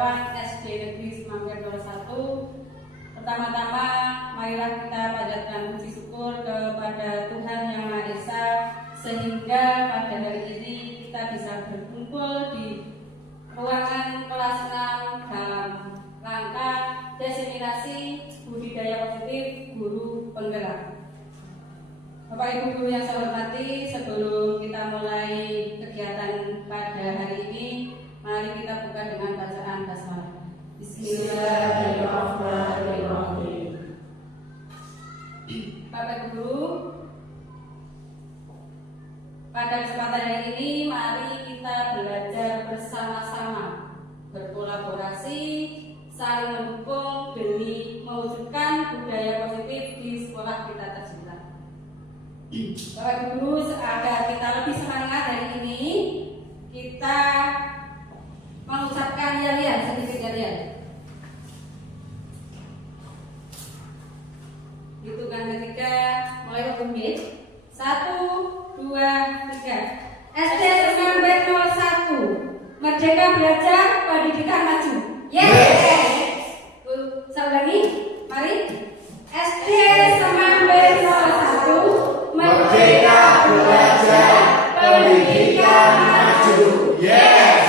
Sejarawan SD Negeri Semanggi 01. Pertama-tama marilah kita panjatkan puji syukur kepada Tuhan Yang Maha Esa, sehingga pada hari ini kita bisa berkumpul di ruangan kelas 6 dalam rangka diseminasi budidaya positif guru penggerak. Bapak Ibu guru yang saya hormati, sebelum kita mulai kegiatan pada hari ini, mari kita buka dengan bacaan basmalah. Bismillahirrahmanirrahim. Bapak Ibu guru, pada kesempatan hari ini mari kita belajar bersama-sama, berkolaborasi, saling mendukung demi mewujudkan budaya positif di sekolah kita tercinta. Bapak Guru, agar kita lebih semangat hari ini, kita mengucapkan ya sedikit ya. Hitungan ketiga, mulai berhenti. 1, 2, 3. SD Semanggi 01, Merdeka Belajar, Pendidikan Maju. Yes. Saya ulangi, mari. SD Semanggi 01, Merdeka Belajar, Pendidikan Maju. Yes.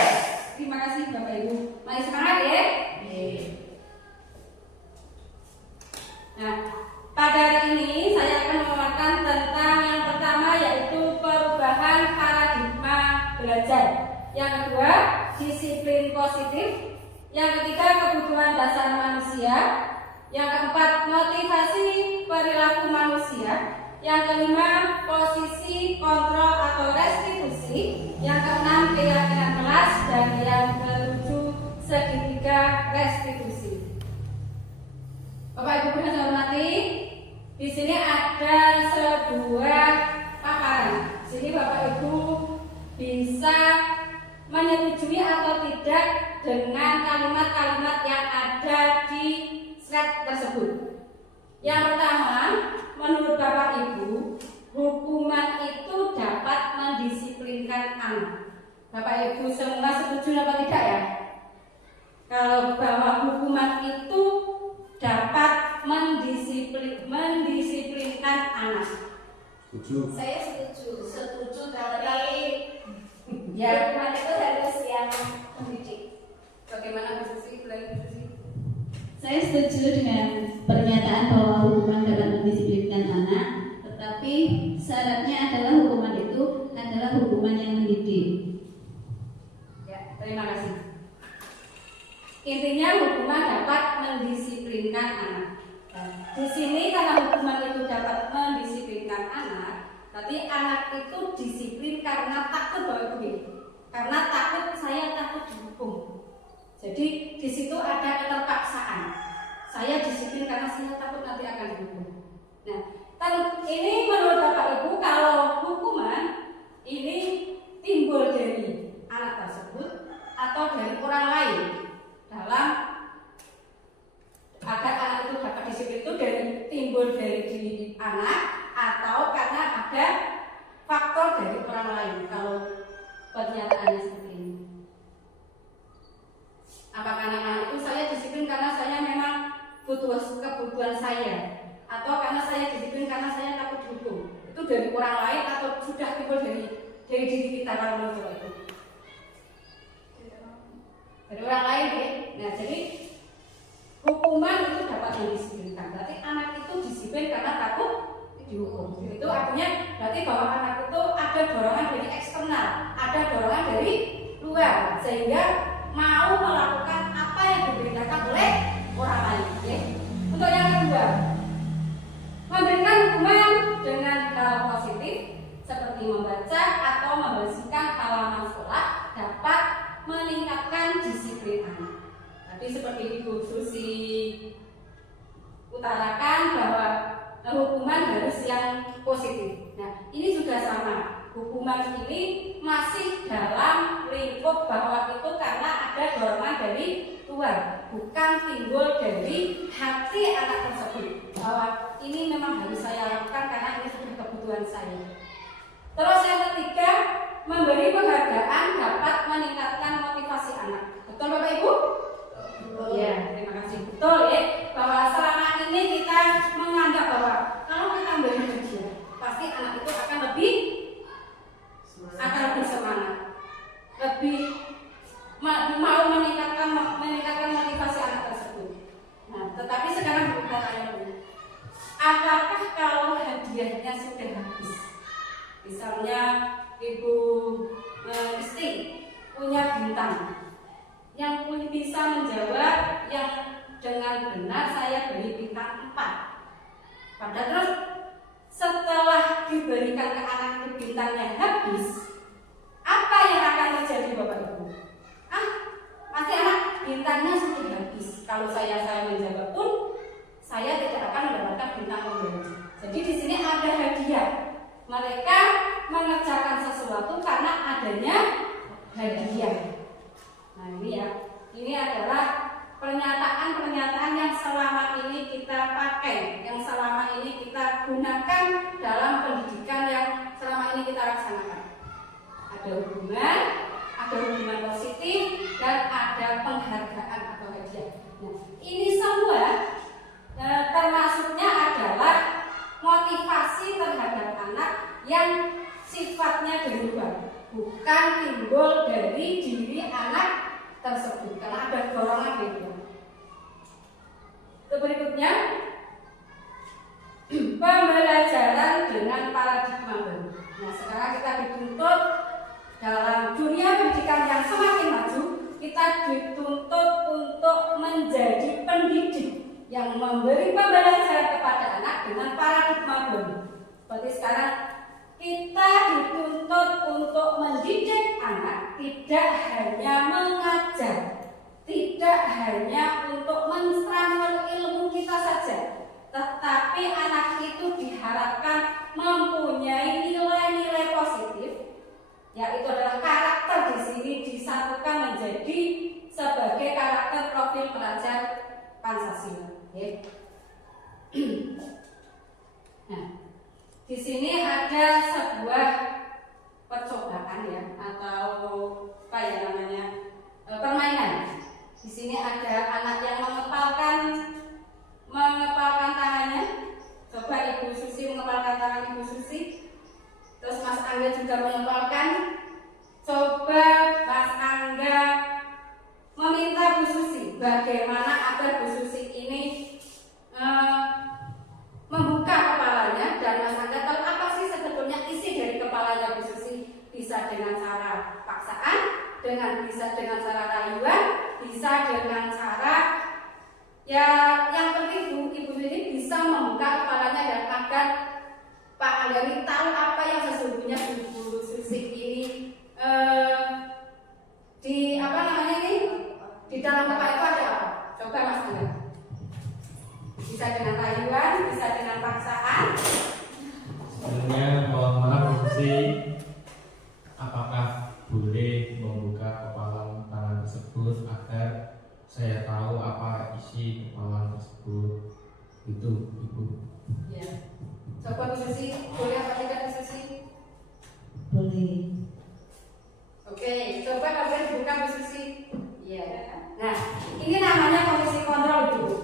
Terima kasih Bapak Ibu. Mari semangat ya. Nah, pada hari ini saya akan memaparkan tentang yang pertama, yaitu perubahan paradigma belajar. Yang kedua, disiplin positif. Yang ketiga, kebutuhan dasar manusia. Yang keempat, motivasi perilaku manusia. Yang kelima, posisi kontrol atau restitusi. Yang keenam, keyakinan kelas. Dan yang ketujuh, segitiga restitusi. Bapak Ibu guru yang saya hormati, di sini ada sebuah paparan. Di sini Bapak Ibu bisa menyetujui atau tidak dengan kalimat-kalimat yang ada di slide tersebut. Yang pertama, menurut Bapak Ibu, hukuman itu dapat mendisiplinkan anak. Bapak Ibu semua setuju apa tidak ya? Kalau bahwa hukuman itu dapat mendisiplinkan anak. Setuju. Saya setuju tapi Ya, hukuman itu harus yang mendidik. bagaimana Bu Susi? Saya setuju dengan pernyataan bahwa hukuman dapat mendisiplinkan anak, tetapi syaratnya adalah hukuman itu adalah hukuman yang mendidik. Ya, terima kasih. Intinya hukuman dapat mendisiplinkan anak. Nah, di sini karena hukuman itu dapat mendisiplinkan anak, tapi anak itu disiplin karena takut bahwa begini. Karena saya takut dihukum. Jadi di situ ada keterpaksaan. Saya disiplin karena saya takut nanti akan dihukum. Nah, ini menurut Bapak Ibu, kalau hukuman ini timbul dari anak tersebut atau dari orang lain, dalam agar anak itu dapat disiplin itu timbul dari diri anak atau karena ada faktor dari orang lain. Kalau pernyataannya seperti ini, apakah anak itu saya disiplin karena saya memang butuh kebutuhan saya, atau karena saya disiplin karena saya takut dihukum? Itu dari orang lain atau sudah timbul dari diri kita kalau menurut itu? Dari orang lain ya. Nah, jadi hukuman itu dapat mendisiplinkan. Berarti anak itu disiplin karena takut dihukum. Itu artinya berarti bahwa anak itu ada dorongan dari eksternal, ada dorongan dari luar, sehingga mau melakukan apa yang diperintahkan oleh orang lain. Ya. Untuk yang kedua, memberikan hukuman dengan hal positif seperti membaca atau membersihkan halaman sekolah dapat meningkatkan disiplin anak. Tapi seperti Ibu Susi utarakan bahwa hukuman harus yang positif. Nah, ini juga sama. Hukuman ini masih dalam lingkup bahwa itu karena ada dorongan dari luar, bukan timbul dari hati anak tersebut bahwa ini memang harus saya lakukan karena ini sudah kebutuhan saya. Terus yang ketiga, memberi penghargaan dapat meningkatkan motivasi anak. Betul Bapak Ibu? ya, terima kasih. Betul ya, bahwa selama ini kita menganggap bahwa kalau kita memberi hadiah, pasti anak itu akan lebih semangat, lebih mau meningkatkan motivasi anak tersebut. Nah, tetapi sekarang kita tanya dulu, apakah kalau hadiahnya sudah habis, misalnya ibu istri punya bintang yang bisa menjawab yang dengan benar, saya beri bintang 4. Pada terus setelah diberikan ke anak itu bintangnya habis, apa yang akan terjadi Bapak Ibu? Pasti anak bintangnya sudah habis. Kalau saya menjawab pun saya tidak akan mendapatkan bintang pemberi. Jadi di sini ada hadiah. Mereka mengerjakan sesuatu karena adanya hadiah. Nah ini ya, ini adalah pernyataan-pernyataan yang selama ini kita pakai, yang selama ini kita gunakan dalam pendidikan yang selama ini kita laksanakan. Ada hubungan positif, dan ada penghargaan atau hadiah. Nah, ini semua termasuknya adalah motivasi terhadap anak yang sifatnya berubah, bukan timbul dari diri anak tersebut, karena ada dorongan beda. Berikutnya, pembelajaran dengan paradigma baru. Nah, sekarang kita dituntut dalam dunia pendidikan yang semakin maju, kita dituntut untuk menjadi pendidik yang memberi pembelajaran kepada anak dengan paradigma baru. Seperti sekarang kita dituntut untuk mendidik anak tidak hanya mengajar, tidak hanya untuk mentransfer ilmu kita saja, tetapi anak itu diharapkan mempunyai nilai-nilai positif, yaitu adalah karakter di sini disatukan menjadi sebagai karakter profil pelajar Pancasila. Ya. Nah, di sini ada sebuah percobaan ya, atau apa ya namanya, permainan. Di sini ada anak yang mengepalkan tangannya. Coba Ibu Susi mengepalkan tangan Ibu Susi. Terus Mas Angga juga mengepalkan. Coba Mas Angga meminta Bu Susi bagaimana agar Bu Susi ini membuka kepalanya, dan Mas Angga tahu apa sih sebetulnya isi dari kepalanya Bu Susi. Bisa dengan cara paksaan, bisa dengan cara rayuan, bisa dengan cara ya yang penting Ibu ini bisa membuka kepalanya dan agar Pak Angga ini tahu apa yang sesungguhnya Bu Susi ini di apa namanya ini, di dalam kepala itu ada apa? Coba Mas Angga. Bisa dengan rayuan, bisa dengan paksaan. Sebenarnya mohon maaf Bu Susi, apakah boleh membuka kepalan tangan tersebut agar saya tahu apa isi kepalan tersebut? Itu Ibu. Ya. Coba Bu Susi, boleh apa tidak Bu Susi? Boleh. Oke, coba kalian buka Bu Susi. Iya. Nah, ini namanya fungsi kontrol dulu.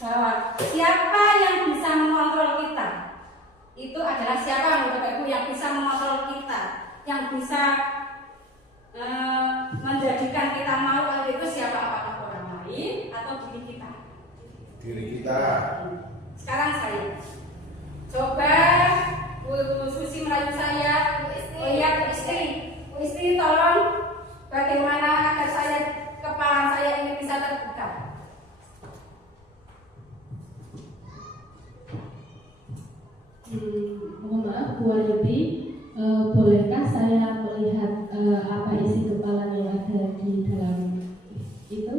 Bahwa siapa yang bisa mengontrol kita? Itu adalah siapa menurut Ibu yang bisa mengontrol kita, yang bisa menjadikan kita mau hal itu siapa? Apakah orang lain atau diri kita? Diri kita. Sekarang saya. Coba Bu Susi merayu saya. Oh iya, Bu Istri tolong bagaimana agar kepala saya ini bisa terbuka. Mohon maaf Bu Wahyudi, bolehkah saya melihat apa isi kepala yang ada di dalam itu?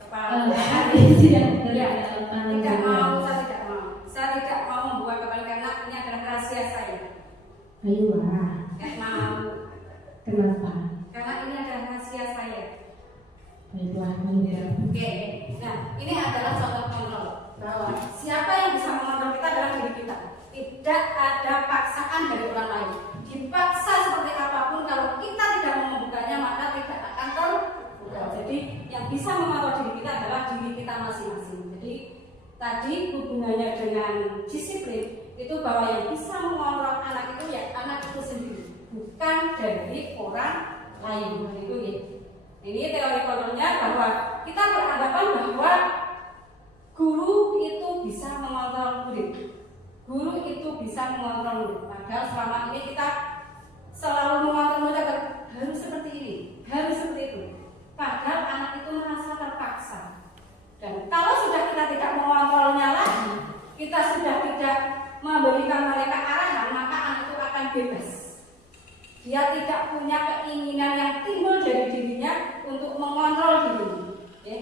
Kepala. Isi yang ada di Ya, dalam tangan. tidak mau, saya tidak mau. Saya tidak mau membuat kepala karena ini adalah rahasia saya. Ayolah. Tidak mau. Kenapa? Karena ini adalah rahasia saya. Baiklah. Oke. Nah, ini adalah contoh kontrol bahwa siapa yang bisa mengontrol kita adalah diri kita. Tidak ada paksaan dari orang lain. Dipaksa seperti apapun, kalau kita tidak mau membukanya maka tidak akan terbuka. Jadi yang bisa mengontrol diri kita adalah diri kita masing-masing. Jadi tadi hubungannya dengan disiplin itu bahwa yang bisa mengontrol anak itu ya anak itu sendiri, bukan dari orang lain. Itu ya. Ini teori kontrolnya bahwa kita beranggapan bahwa guru itu bisa mengontrol murid. Guru itu bisa mengontrol murid. Padahal selama ini kita selalu mengontrol murid harus seperti ini, harus seperti itu. Padahal anak itu merasa terpaksa. Dan kalau sudah kita tidak mengontrolnya lagi, kita sudah tidak memberikan mereka arahan, maka anak itu akan bebas. Dia tidak punya keinginan yang timbul dari dirinya untuk mengontrol dirinya. Ya.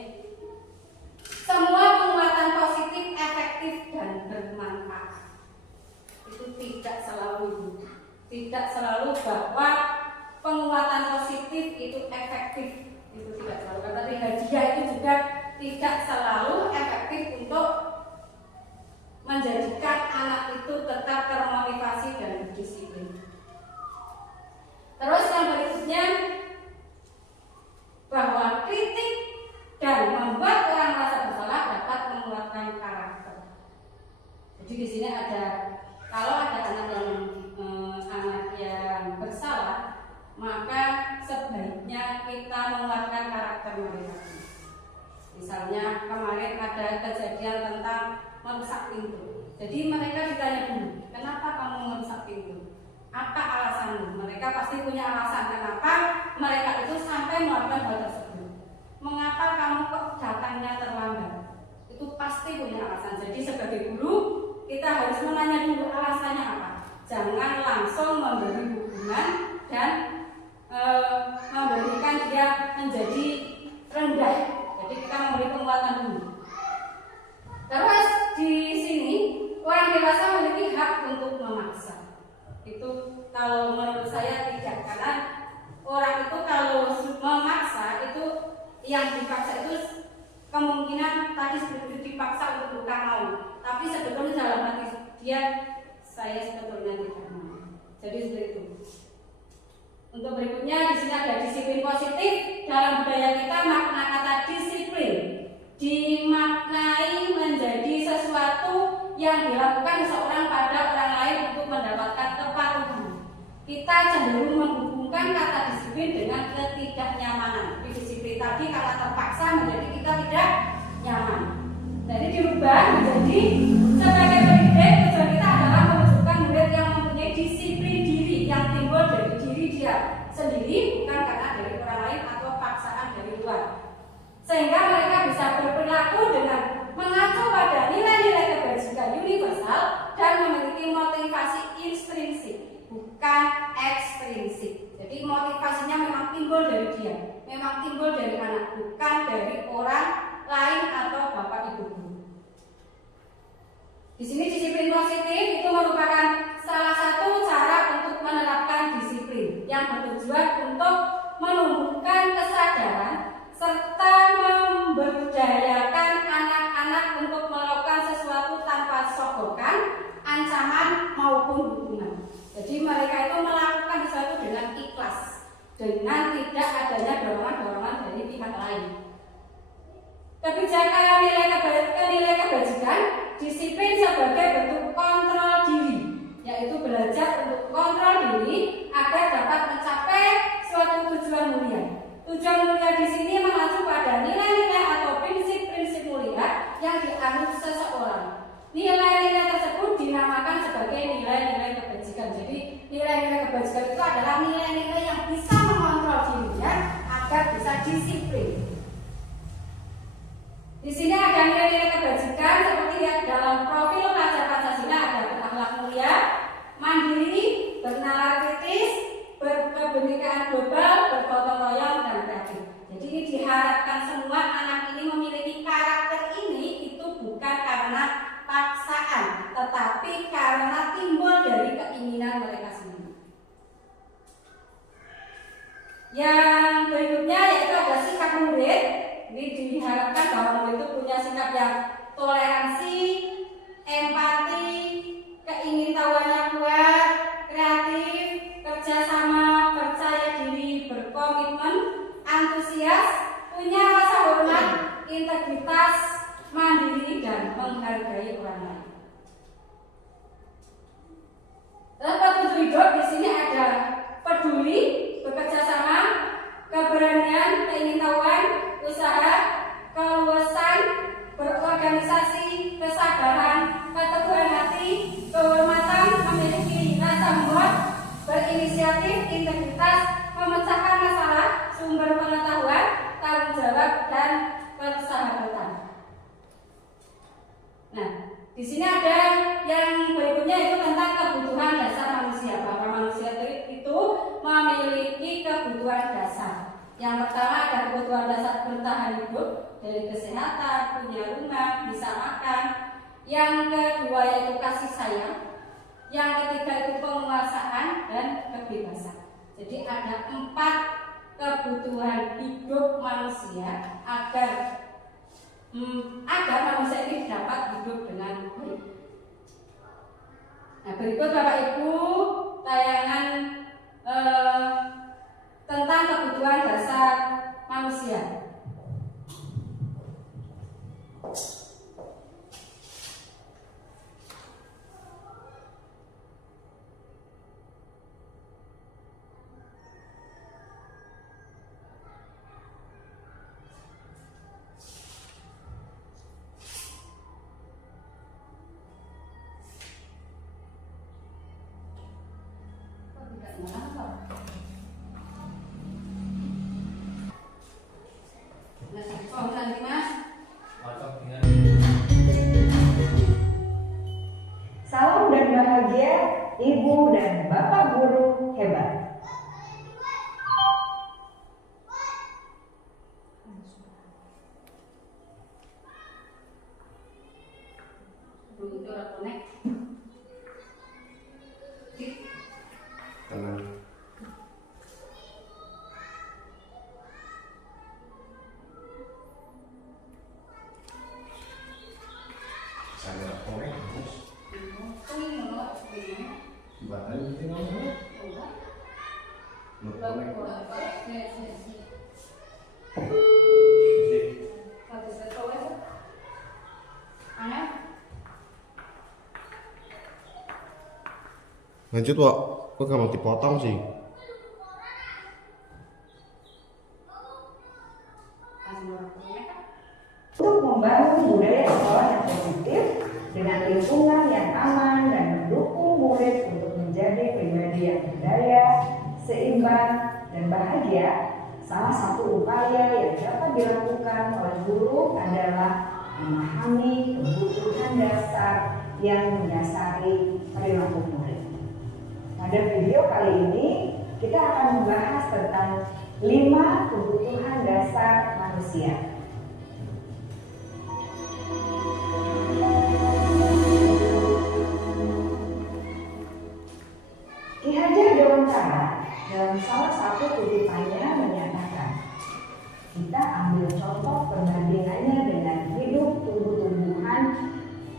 Semua penguatan positif efektif dan bermanfaat. Itu tidak selalu bahwa penguatan positif itu efektif. Itu tidak selalu. Tapi hadiah itu juga tidak selalu efektif untuk menjadikan anak itu tetap termotivasi dan berdisiplin. Terus yang berikutnya, bahwa kritik dan membuat orang merasa bersalah dapat menguatkan karakter. Jadi di sini kalau ada anak yang bersalah, maka sebaiknya kita menguatkan karakter mereka. Misalnya kemarin ada kejadian tentang merusak pintu. Jadi mereka ditanya dulu, kenapa kamu merusak pintu? Apa alasanmu? Mereka pasti punya alasan kenapa mereka itu sampai melakukan hal tersebut. Mengapa kamu kok datangnya terlambat? Itu pasti punya alasan. Jadi sebagai guru kita harus menanya dulu alasannya apa. Jangan langsung memberi hukuman dan memberikan dia menjadi rendah. Jadi kita memberi penguatan dulu. Terus di sini orang dewasa memiliki hak untuk memaksa. Itu kalau menurut saya tidak, karena orang itu kalau memaksa itu yang dipaksa itu kemungkinan tadi seperti dipaksa untuk bukan mau, tapi sebetulnya dalam hati saya sebetulnya tidak mau. Jadi seperti itu. Untuk berikutnya di sini ada disiplin positif. Dalam budaya kita makna kata disiplin dimaknai menjadi sesuatu yang dilakukan seseorang pada orang lain untuk mendapatkan kepatuhan. Kita cenderung menghubungkan kata disiplin dengan ketidaknyamanan. Di disiplin tadi kata terpaksa menjadi kita tidak nyaman. Jadi dirubah menjadi sebagai pendidik tujuan kita adalah menunjukkan murid yang mempunyai disiplin diri yang timbul dari diri dia sendiri, bukan karena dari orang lain atau paksaan dari luar. Sehingga mereka bisa berperilaku dengan mengacu pada nilai-nilai kebajikan universal dan memiliki motivasi intrinsik, bukan ekstrinsik. Jadi motivasinya memang timbul dari dia, memang timbul dari anak, bukan dari orang lain atau bapak ibu guru. Di sini disiplin positif itu merupakan salah satu cara untuk menerapkan disiplin yang bertujuan untuk menumbuhkan kesadaran serta memberdayakan anak-anak untuk melakukan sesuatu tanpa sogokan, ancaman maupun hukuman. Jadi mereka itu melakukan sesuatu dengan ikhlas, dengan tidak adanya dorongan-dorongan dari pihak lain. Kebijakan nilai kebajikan, disiplin sebagai bentuk kontrol diri, yaitu belajar untuk kontrol diri agar dapat mencapai suatu tujuan mulia. Tujuan mulia di sini mengacu pada nilai-nilai atau prinsip-prinsip mulia yang dianut seseorang. Nilai-nilai tersebut dinamakan sebagai nilai-nilai kebajikan. Jadi nilai-nilai kebajikan itu adalah nilai-nilai yang bisa mengontrol dirinya agar bisa disiplin. Di sini ada nilai-nilai kebajikan seperti yang dalam profil pelajar Pancasila ada berakhlak mulia, mandiri, bernalar kritis, berkebenekaan global, bergotong royong dan kreatif. Jadi ini diharapkan semua anak ini memiliki karakter ini itu bukan karena paksaan, tetapi karena timbul dari keinginan mereka sendiri. Yang berikutnya yaitu ada sikap murid. Ini diharapkan bahwa murid itu punya sikap yang toleransi, empati, keingintahuannya kuat, kreatif, kerjasama, percaya diri, berkomitmen, antusias, punya rasa persahabatan. Nah, di sini ada yang berikutnya itu tentang kebutuhan dasar manusia. Bahwa manusia itu memiliki kebutuhan dasar. Yang pertama ada kebutuhan dasar bertahan hidup, dari kesehatan, punya rumah, bisa makan. Yang kedua yaitu kasih sayang. Yang ketiga itu penguasaan dan kebebasan. Jadi ada 4 kebutuhan hidup manusia agar manusia ini dapat hidup dengan baik. Nah, berikut Bapak Ibu tayangan tentang kebutuhan dasar manusia. Salam dan bahagia Ibu dan Bapak Guru hebat. Tenang. Saya korek terus. Batalnya mesti ngomong. Lanjut, Wak. Kok gak mau dipotong sih? Untuk membangun budaya sekolah yang positif dengan lingkungan yang aman dan mendukung murid untuk menjadi pribadi yang berdaya, seimbang, dan bahagia, salah satu upaya yang dapat dilakukan oleh guru adalah memahami kebutuhan dasar yang mendasari perilaku murid. Pada video kali ini, kita akan membahas tentang 5 kebutuhan dasar manusia. Ki Hajar Dewantara dalam salah satu kutipannya menyatakan, kita ambil contoh perbandingannya dengan hidup tumbuh-tumbuhan.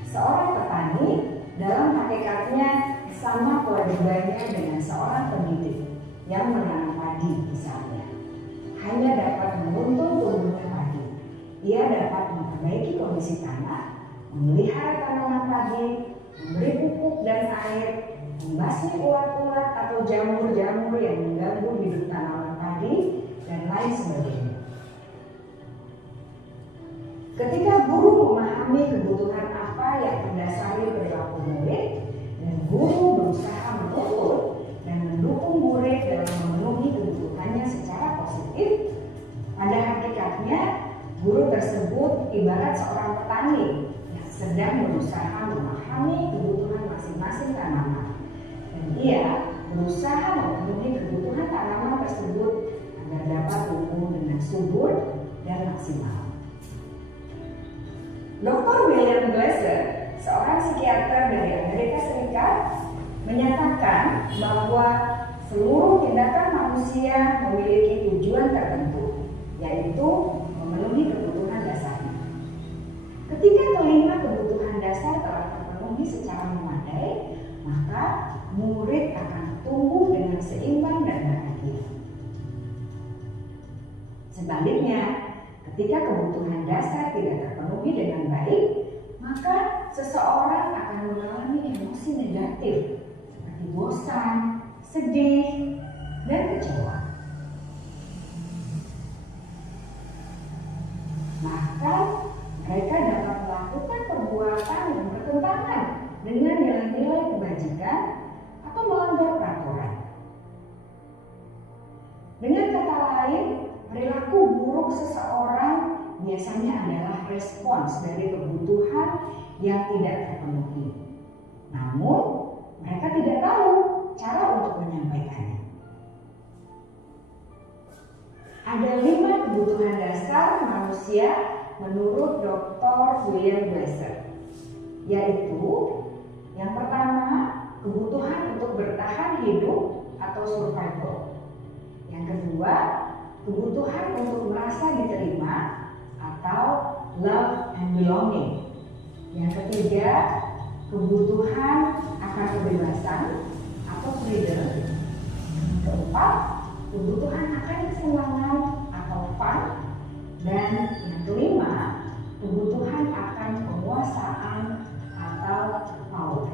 Seorang petani dalam hakikatnya sama kewajibannya dengan seorang pendidik yang menanam padi misalnya. Hanya dapat menuntun tumbuhnya padi. Ia dapat memperbaiki kondisi tanah, memelihara tanaman padi, memberi pupuk dan air, membasmi ulat-ulat atau jamur-jamur yang mengganggu hidup tanaman padi, dan lain sebagainya. Ketika guru memahami kebutuhan apa yang mendasari perilaku murid, dan guru berusaha menuntun dan mendukung murid dalam memenuhi kebutuhannya secara positif, pada hakikatnya guru tersebut ibarat seorang petani yang sedang berusaha memahami kebutuhan masing-masing tanaman. Dan ia berusaha memenuhi kebutuhan tanaman tersebut agar dapat tumbuh dengan subur dan maksimal. Dr. William Glasser, seorang psikiater dari Amerika Serikat, menyatakan bahwa seluruh tindakan manusia memiliki tujuan tertentu, yaitu memenuhi kebutuhan dasarnya. Ketika kelima kebutuhan dasar telah terpenuhi secara memadai, maka murid akan tumbuh dengan seimbang dan bahagia. Sebaliknya, ketika kebutuhan dasar tidak terpenuhi dengan baik, maka seseorang akan mengalami emosi negatif seperti bosan, sedih, dan kecewa. Maka mereka dapat melakukan perbuatan yang bertentangan dengan nilai-nilai kebajikan atau melanggar peraturan. Dengan kata lain, perilaku buruk seseorang biasanya adalah respons dari kebutuhan yang tidak terpenuhi. Namun, mereka tidak tahu cara untuk menyampaikannya. Ada 5 kebutuhan dasar manusia menurut Dr. William Glasser, yaitu yang pertama, kebutuhan untuk bertahan hidup atau survival. Yang kedua, kebutuhan untuk merasa diterima atau love and belonging. Yang ketiga, kebutuhan akan kebebasan atau freedom. Yang keempat, kebutuhan akan kesenangan atau fun. Dan yang kelima, kebutuhan akan penguasaan atau power.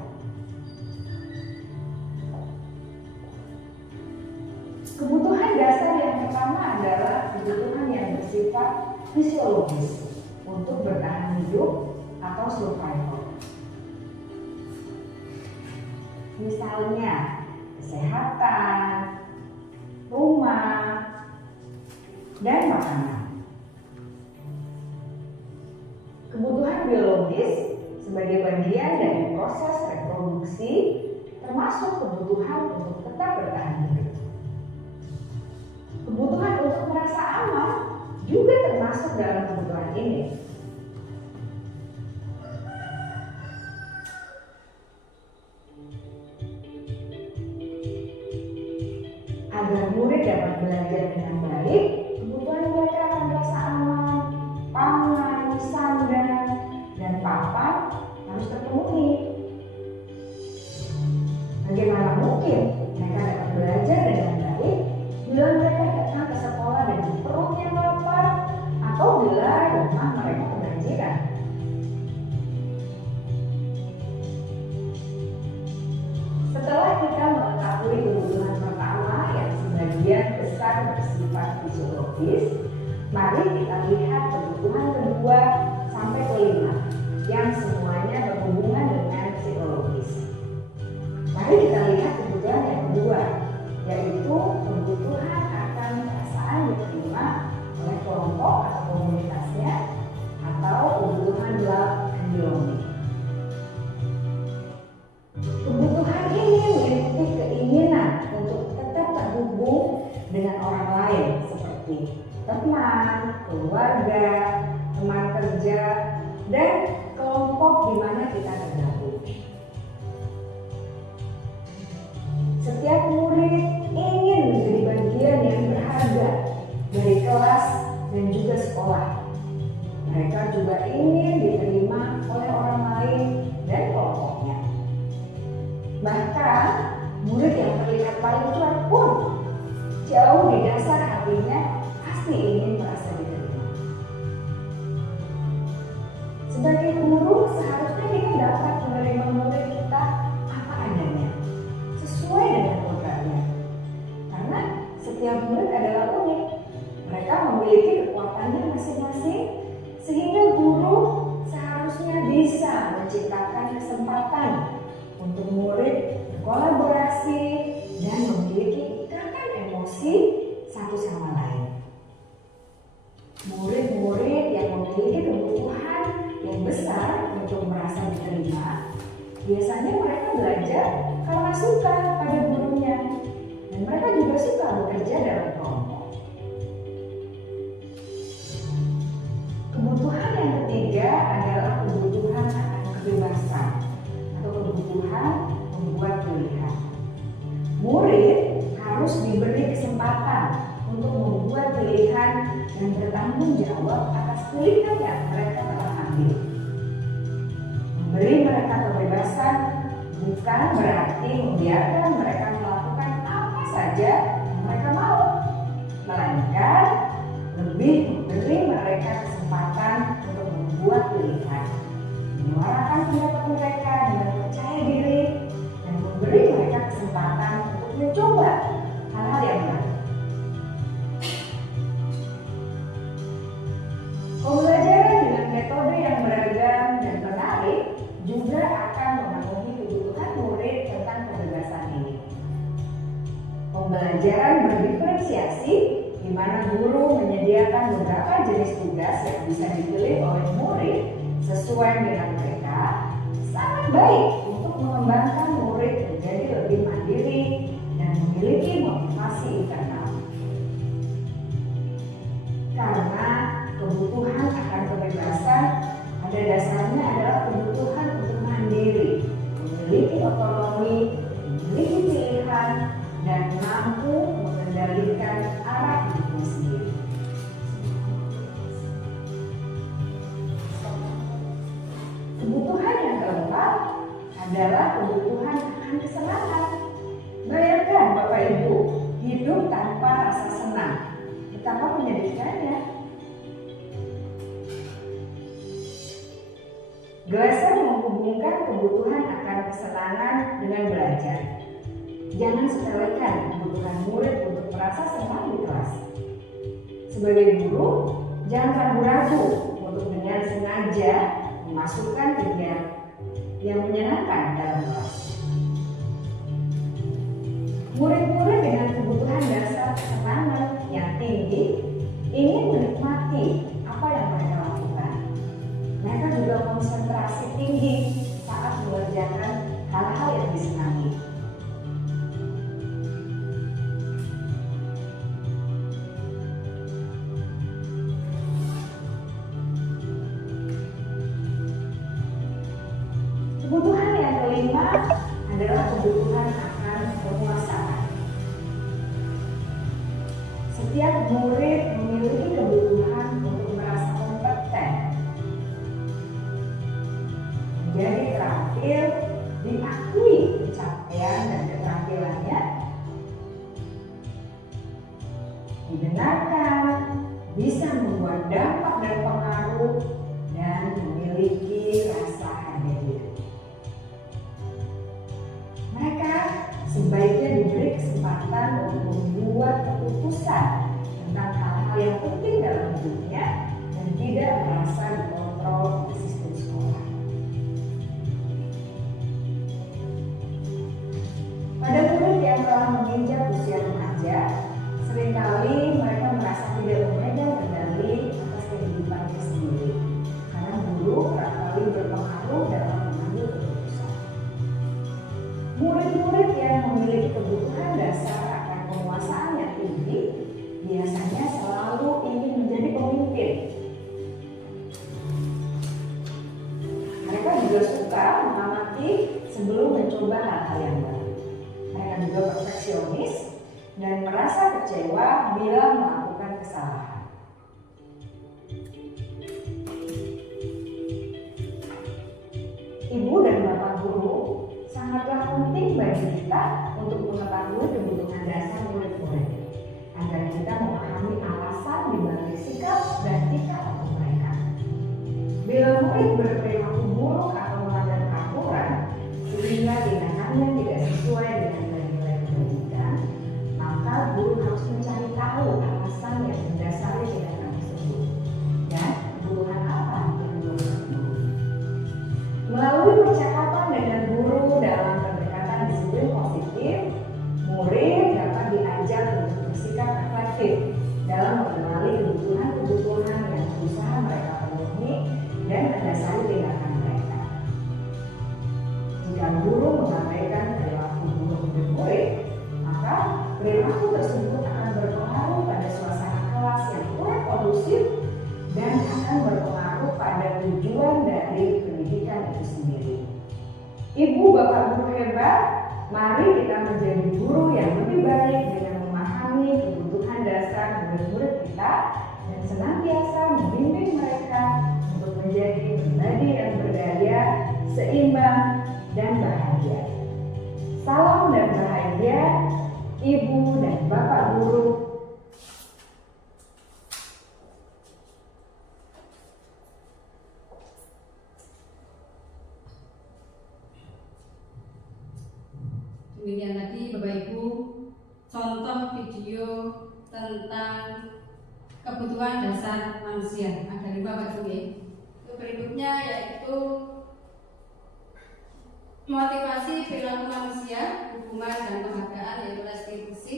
Kebutuhan dasar yang pertama adalah kebutuhan yang bersifat fisiologis untuk bertahan hidup atau survival. Misalnya kesehatan, rumah, dan makanan. Kebutuhan biologis sebagai bagian dari proses reproduksi termasuk kebutuhan untuk tetap bertahan hidup. Kebutuhan untuk merasa aman juga termasuk dalam kebutuhan ini. Agar murid dapat belajar dengan baik, kebutuhan mereka akan merasa aman, pangan, sandang, dan papan harus terpenuhi. Bagaimana mungkin mereka dapat belajar dengan baik bila mereka datang ke sekolah dengan perut yang lapar atau bila rumah mereka kebanjiran? Setelah kita mengetahui kebutuhan pertama yang sebagian besar bersifat fisiologis, mari kita lihat kebutuhan kedua sampai kelima yang semuanya berhubungan dengan psikologis. Mari kita lihat kebutuhan yang kedua, yaitu kebutuhan akan perasaan diterima oleh kelompok atau komunitasnya atau kebutuhan love and belonging. Kebutuhan ini meliputi keinginan untuk tetap terhubung dengan orang lain seperti teman, keluarga, teman kerja, dan kelompok di mana kita tergabung. Setiap murid ingin menjadi bagian yang berharga dari kelas dan juga sekolah. Mereka juga ingin diterima oleh orang lain dan kelompoknya. Bahkan, murid yang terlihat paling cuek pun jauh di dasar hatinya pasti ingin merasa diterima. Sebagai guru, seharusnya kita dapat menerima murid kita apa adanya, sesuai dengan kodratnya. Karena setiap murid adalah unik. Mereka memiliki kekuatannya masing-masing, sehingga guru seharusnya bisa menciptakan kesempatan untuk murid berkolaborasi dan memiliki ikatan emosi satu sama lain. Murid-murid yang memiliki kebutuhan yang besar untuk merasa diterima, biasanya mereka belajar karena suka pada gurunya, dan mereka juga suka bekerja dalam kelompok. Kebutuhan yang ketiga adalah kebutuhan akan kebebasan atau kebutuhan membuat pilihan. Murid harus diberi kesempatan untuk membuat pilihan dan bertanggung jawab atas pilihan yang mereka telah ambil. Memberi mereka kebebasan bukan berarti membiarkan mereka melakukan apa saja yang mereka mau, melainkan lebih memberi mereka kesempatan untuk membuat pilihan, menyuarakan pendapat mereka dengan percaya diri, dan memberi mereka kesempatan untuk mencoba hal-hal yang baru. Pembelajaran dengan metode yang beragam dan menarik juga akan memenuhi kebutuhan murid tentang kebebasan ini. Pembelajaran berdiferensiasi di di mana guru menyediakan beberapa jenis tugas yang bisa dipilih oleh murid sesuai dengan mereka, sangat baik untuk mengembangkan murid menjadi lebih mandiri dan memiliki motivasi internal. Karena kebutuhan akan kebebasan pada dasarnya adalah kebutuhan untuk mandiri, memiliki otonomi, memiliki pilihan, dan mampu mengendalikan arah hidupnya sendiri. Kebutuhan yang keempat adalah kebutuhan akan kesenangan. Bayangkan Bapak Ibu, hidup tanpa rasa senang. Betapa menyedihkannya. Glasser menghubungkan kebutuhan akan kesenangan dengan belajar. Jangan sepelekan kebutuhan murid untuk merasa senang di kelas. Sebagai guru, jangan ragu-ragu untuk dengan sengaja memasukkan kegiatan yang menyenangkan dalam kelas. Murid-murid dengan kebutuhan dasar kesenangan yang tinggi ingin menikmati apa yang mereka lakukan. Mereka juga konsentrasi tinggi saat mengerjakan hal-hal yang disenangi. Kebutuhan yang kelima adalah kebutuhan akan penguasaan. Setiap murid memiliki kebutuhan untuk merasa kompeten, menjadi terampil, diakui pencapaian dan keterampilannya, didengarkan, bisa membuat dampak dan pengaruh, dan memiliki rasa harga diri. Mereka sebaiknya diberi kesempatan untuk membuat keputusan tentang hal-hal yang penting dalam hidupnya dan tidak merasa dikontrol oleh sistem sekolah. Pada murid yang telah menginjak usia remaja, seringkali mereka merasa tidak memegang kendali atas kehidupannya sendiri karena guru kerap kali berpengaruh dalam mengambil keputusan. Murid-murid yang memiliki kebutuhan dasar akan penguasaan yang tinggi biasanya selalu ingin menjadi pemimpin. Mereka juga suka mengamati sebelum mencoba hal-hal yang baru. Mereka juga perfeksionis dan merasa kecewa bila melakukan kesalahan. Ibu dan Bapak guru sangatlah penting bagi kita untuk mengetahui kebutuhan dasar murid-murid agar kita memahami alasan dibalik sikap dan tingkah laku mereka. Bila murid berperilaku buruk atau melanggar peraturan sehingga tindakannya tidak sesuai dengan nilai-nilai pendidikan, maka guru harus mencari tahu alasan yang mendasari tindakan tersebut dan kebutuhan apa yang belum terpenuhi. Melalui percakapan dengan guru dalam pendekatan disiplin positif, murid dapat diajak untuk bersikap reflektif dalam mengenali kebutuhan-kebutuhan yang berusaha mereka penuhi dan mendasari tindakan mereka. Jika guru mengabaikan perilaku buruk murid, maka perilaku tersebut akan berpengaruh pada suasana kelas yang kurang kondusif dan akan berpengaruh pada tujuan dari pendidikan itu sendiri. Ibu bapak guru hebat, mari kita menjadi guru yang lebih baik dengan memahami kebutuhan dasar murid-murid kita dan senantiasa membimbing mereka untuk menjadi pribadi yang berdaya, seimbang, dan bahagia. Salam dan bahagia, Ibu dan Bapak Guru. Demikian tadi Bapak Ibu contoh video tentang kebutuhan dasar manusia. Ada 5 Pak Ibu ya. Berikutnya yaitu motivasi perilaku manusia, hukuman dan penghargaan yaitu restitusi.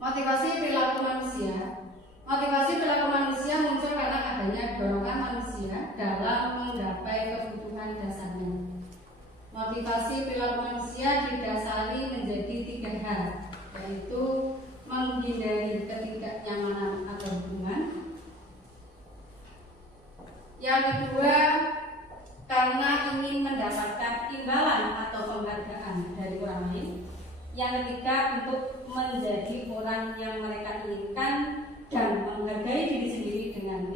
Motivasi perilaku manusia. Motivasi perilaku manusia muncul karena adanya dorongan manusia dalam menggapai kebutuhan dasarnya. Motivasi perilaku manusia didasari menjadi 3 hal, yaitu menghindari ketidaknyamanan atau hubungan. Yang kedua, karena ingin mendapatkan imbalan atau penghargaan dari orang lain. Yang ketiga, untuk menjadi orang yang mereka inginkan dan menghargai diri sendiri dengan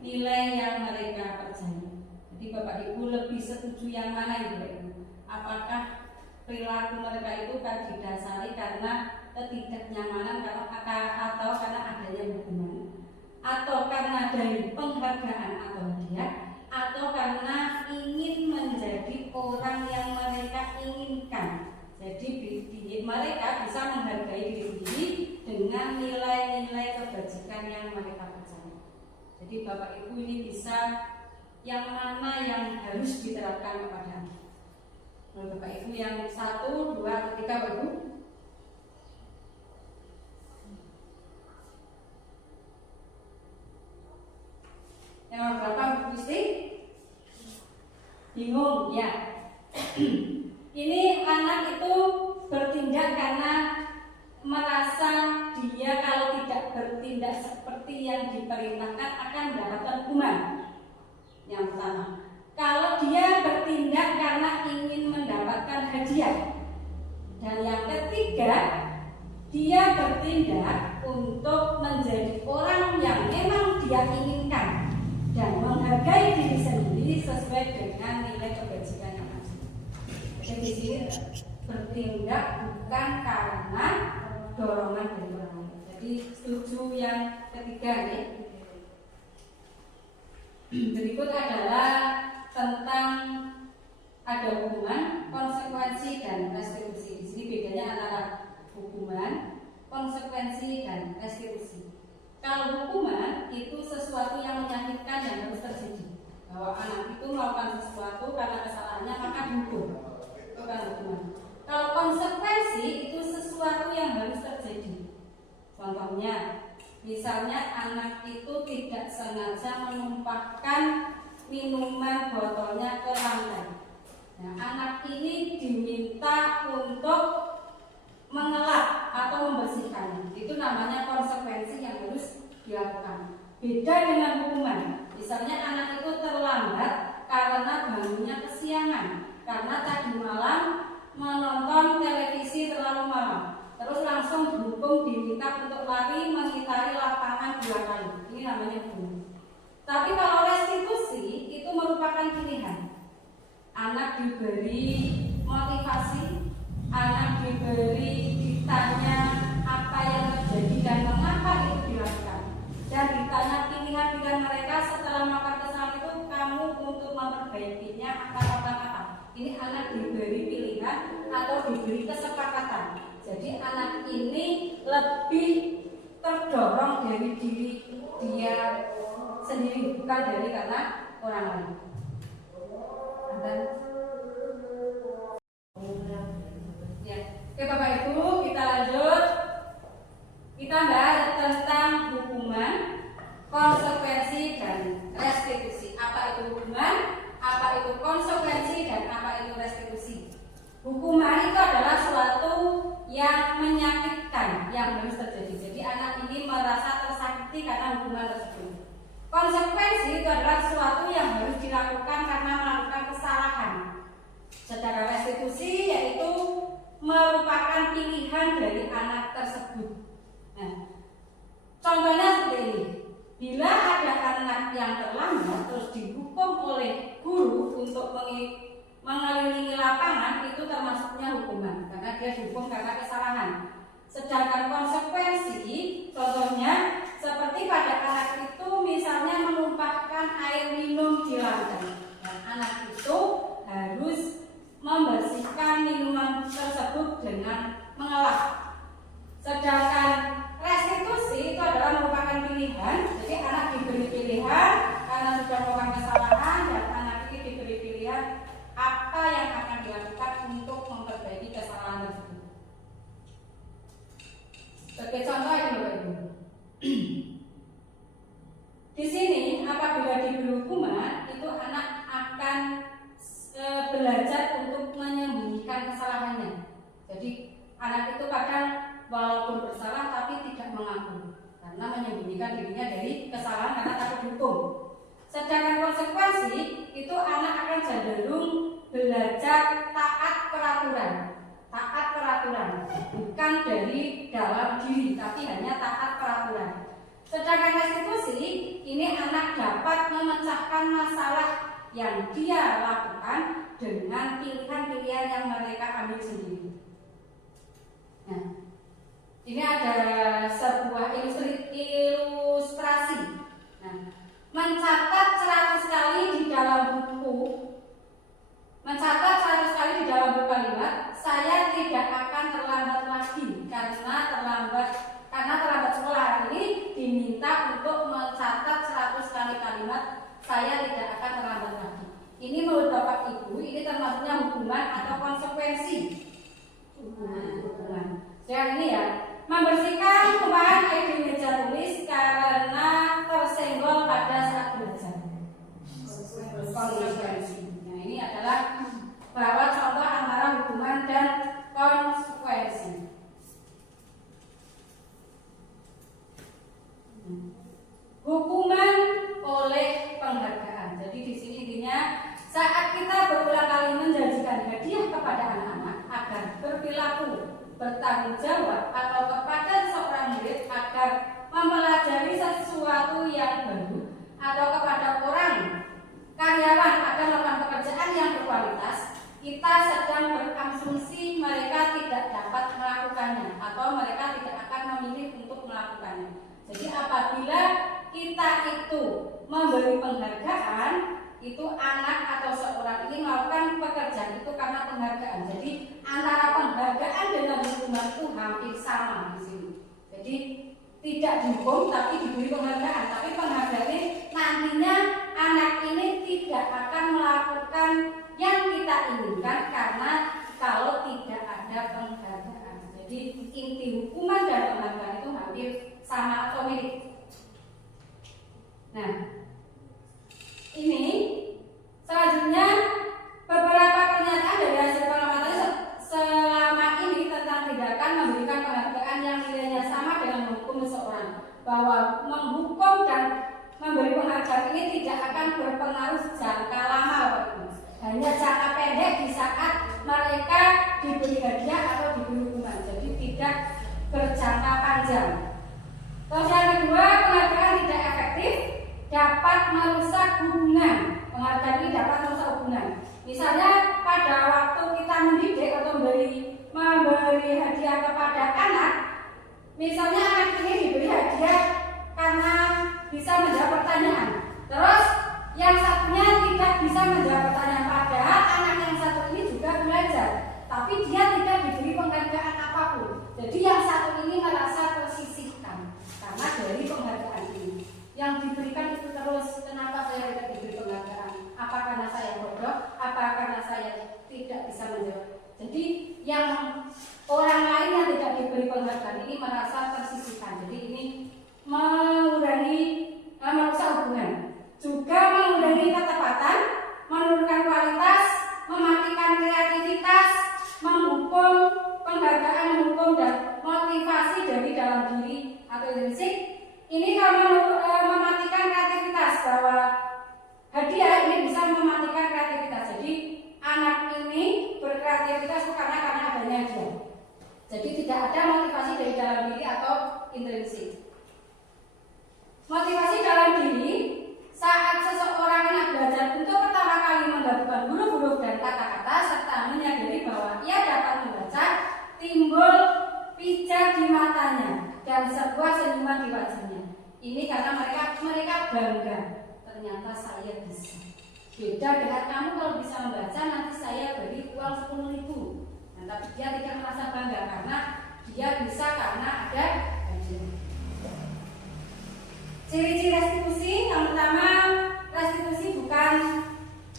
nilai yang mereka percaya. Jadi Bapak Ibu lebih setuju yang mana itu? Apakah perilaku mereka itu kan didasari karena ketidaknyamanan atau karena adanya hubungan, atau karena dari penghargaan atau hadiah, atau karena ingin menjadi orang yang mereka inginkan. Jadi mereka bisa menghargai diri sendiri dengan nilai-nilai kebajikan yang mereka percaya. Jadi Bapak Ibu ini bisa yang mana yang harus diterapkan kepada anak. Bapak Ibu yang 1, 2, 3 Bapak Ibu. Yang berapa Bu Gusti? Bingung ya. Ini anak itu bertindak karena merasa dia kalau tidak bertindak seperti yang diperintahkan akan mendapatkan hukuman. Yang pertama, kalau dia bertindak karena ingin mendapatkan hadiah. Dan yang ketiga, dia bertindak untuk menjadi orang yang memang dia inginkan dan menghargai diri sendiri sesuai dengan nilai kebajikan yang ada. Jadi di sini bertindak bukan karena dorongan dari orang lain. Jadi setuju yang ketiga nih. Berikut adalah tentang ada hubungan, konsekuensi dan restitusi. Di sini bedanya antara hubungan, konsekuensi dan restitusi. Kalau hukuman itu sesuatu yang menyakitkan yang harus terjadi. Bahwa anak itu melakukan sesuatu karena kesalahannya maka dihukum. Itu kan hukuman. Kalau konsekuensi itu sesuatu yang harus terjadi. Contohnya, misalnya anak itu tidak sengaja menumpahkan minuman botolnya ke lantai. Nah, anak ini diminta untuk mengelap atau membersihkannya. Itu namanya konsekuensi yang harus dilakukan. Beda dengan hukuman. Misalnya anak itu terlambat karena bangunnya kesiangan, karena tadi malam menonton televisi terlalu malam. Terus langsung dihukum, diminta untuk lari mengitari lapangan 2 kali. Ini namanya hukuman. Tapi kalau restitusi itu merupakan pilihan. Anak diberi motivasi, anak diberi ditanya apa yang terjadi dan mengapa itu dilakukan, dan ditanya pilihan-pilihan mereka setelah melakukan kesalahan itu kamu untuk memperbaikinya apa. Ini anak diberi pilihan atau diberi kesepakatan. Jadi anak ini lebih terdorong dari diri dia sendiri, bukan dari karena orang lain. Ya. Oke Bapak Ibu, kita lanjut. Kita bahas tentang hukuman, konsekuensi dan restitusi. Apa itu hukuman? Apa itu konsekuensi dan apa itu restitusi? Hukuman itu adalah suatu yang menyakitkan yang harus terjadi. Jadi anak ini merasa tersakiti karena hukuman tersebut. Konsekuensi itu adalah sesuatu yang harus dilakukan karena melakukan kesalahan. Sedangkan restitusi yaitu merupakan pilihan dari anak tersebut. Nah, contohnya seperti ini. Bila ada anak yang terlambat terus dihukum oleh guru untuk mengelilingi lapangan, itu termasuknya hukuman karena dia dihukum karena kesalahan. Sedangkan konsekuensi, contohnya seperti pada anak itu misalnya menumpahkan air minum di lantai, dan anak itu harus membersihkan minuman tersebut dengan mengelap. Sedangkan restitusi itu adalah merupakan pilihan. Jadi anak diberi pilihan karena sudah melakukan kesalahan, dan anak ini diberi pilihan apa yang akan dilakukan untuk memperbaiki kesalahan tersebut. Di sini apabila diberi hukuman itu anak akan belajar untuk menyembunyikan kesalahannya. Jadi anak itu kadang walaupun bersalah tapi tidak mengaku karena menyembunyikan dirinya dari kesalahan karena takut dihukum. Sedangkan konsekuensi itu anak akan cenderung belajar taat peraturan, bukan dari dalam diri tapi hanya taat peraturan. Sedangkan restitusi ini anak dapat memecahkan masalah yang dia lakukan dengan pilihan-pilihan yang mereka ambil sendiri. Nah, ini ada sebuah ilustrasi. Nah, mencatat 100 kali di dalam buku kalimat, saya tidak akan terlambat lagi karena terlambat sekolah ini diminta untuk mencatat 100 kali kalimat, saya tidak akan terlambat lagi. Ini menurut Bapak Ibu, ini termasuknya hukuman atau konsekuensi? Hukuman. Dan ini ya, membersihkan tumpahan air di meja tulis karena tersenggol pada saat belajar. Konsekuensi. Nah, ini adalah bahwa contoh antara hukuman dan konsekuensi. Hukuman oleh penghargaan. Jadi di sini intinya saat kita berulang kali menjanjikan hadiah kepada anak-anak agar berperilaku bertanggung jawab atau kepada seorang murid agar mempelajari sesuatu yang baru atau kepada orang karyawan agar melakukan pekerjaan yang berkualitas, kita sedang berasumsi mereka tidak dapat melakukannya atau mereka tidak akan memilih untuk melakukannya. Jadi apabila kita itu memberi penghargaan, itu anak atau seorang ini melakukan pekerjaan itu karena penghargaan. Jadi antara penghargaan dengan hukuman itu hampir sama di sini. Jadi tidak dihukum tapi diberi penghargaan. Tapi penghargaan ini nantinya anak ini tidak akan melakukan yang kita inginkan karena kalau tidak ada penghargaan. Jadi inti hukuman dan penghargaan itu hampir sama atau mirip. Nah, ini selanjutnya beberapa pernyataan dari hasil pengamatan selama ini tentang tindakan memberikan penghargaan yang nilainya sama dengan menghukum seseorang, bahwa menghukum dan memberi penghargaan ini tidak akan berpengaruh jangka lama, hanya jangka pendek di saat mereka diberi hadiah atau diberi hukuman, jadi tidak berjangka panjang. Terus yang kedua, penghargaan tidak efektif, dapat merusak hubungan. Penghargaan ini dapat merusak hubungan. Misalnya pada waktu kita mendidik atau memberi hadiah kepada anak, misalnya anak ini diberi hadiah karena bisa menjawab pertanyaan, terus yang satunya tidak bisa menjawab pertanyaan, padahal anak yang satu ini juga belajar, tapi dia tidak diberi penghargaan apapun. Jadi yang satu ini merasa tersisihkan karena dari penghargaan ini. Yang diberikan itu terus, kenapa saya tidak diberi penghargaan? Apa karena saya bodoh? Apa karena saya tidak bisa menjawab? Jadi yang orang lain yang tidak diberi penghargaan ini merasa tersisihkan. Jadi ini mengurangi merusak hubungan, juga mengurangi ketepatan, menurunkan kualitas, mematikan kreativitas, menghukum penghargaan, menghukum dan motivasi dari dalam diri atau intrinsik. Ini kalau mematikan kreativitas, bahwa hadiah ini bisa mematikan kreativitas. Jadi anak ini berkreativitas bukan karena adanya hadiah. Jadi tidak ada motivasi dari dalam diri atau intrinsik. Motivasi dalam diri saat seseorang anak belajar untuk pertama kali menggabungkan huruf-huruf dan kata-kata serta menyadari bahwa ia dapat membaca, timbul pijar di matanya dan sebuah senyuman di wajahnya. Ini karena mereka bangga, ternyata saya bisa. Beda dengan kamu kalau bisa membaca, nanti saya beri uang 10.000. Nah, tapi dia tidak merasa bangga karena dia bisa karena ada hadiah. Ciri-ciri restitusi yang pertama, restitusi bukan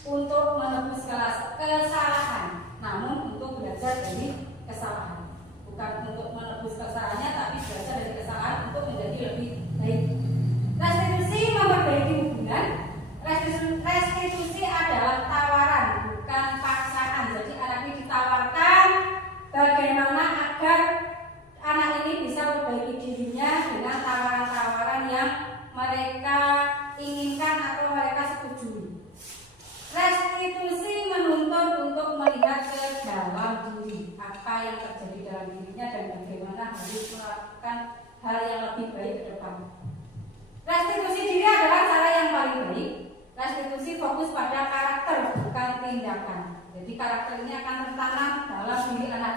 untuk menebus kesalahan, namun untuk belajar dari kesalahan. Bukan untuk menebus kesalahannya, tapi belajar dari kesalahan untuk menjadi lebih baik. Restitusi memperbaiki inginkan atau mereka setujui. Restitusi menuntut untuk melihat ke dalam diri, apa yang terjadi dalam dirinya dan bagaimana harus melakukan hal yang lebih baik ke depan. Restitusi diri adalah cara yang paling baik. Restitusi fokus pada karakter, bukan tindakan. Jadi karakter ini akan tertanam dalam diri anak.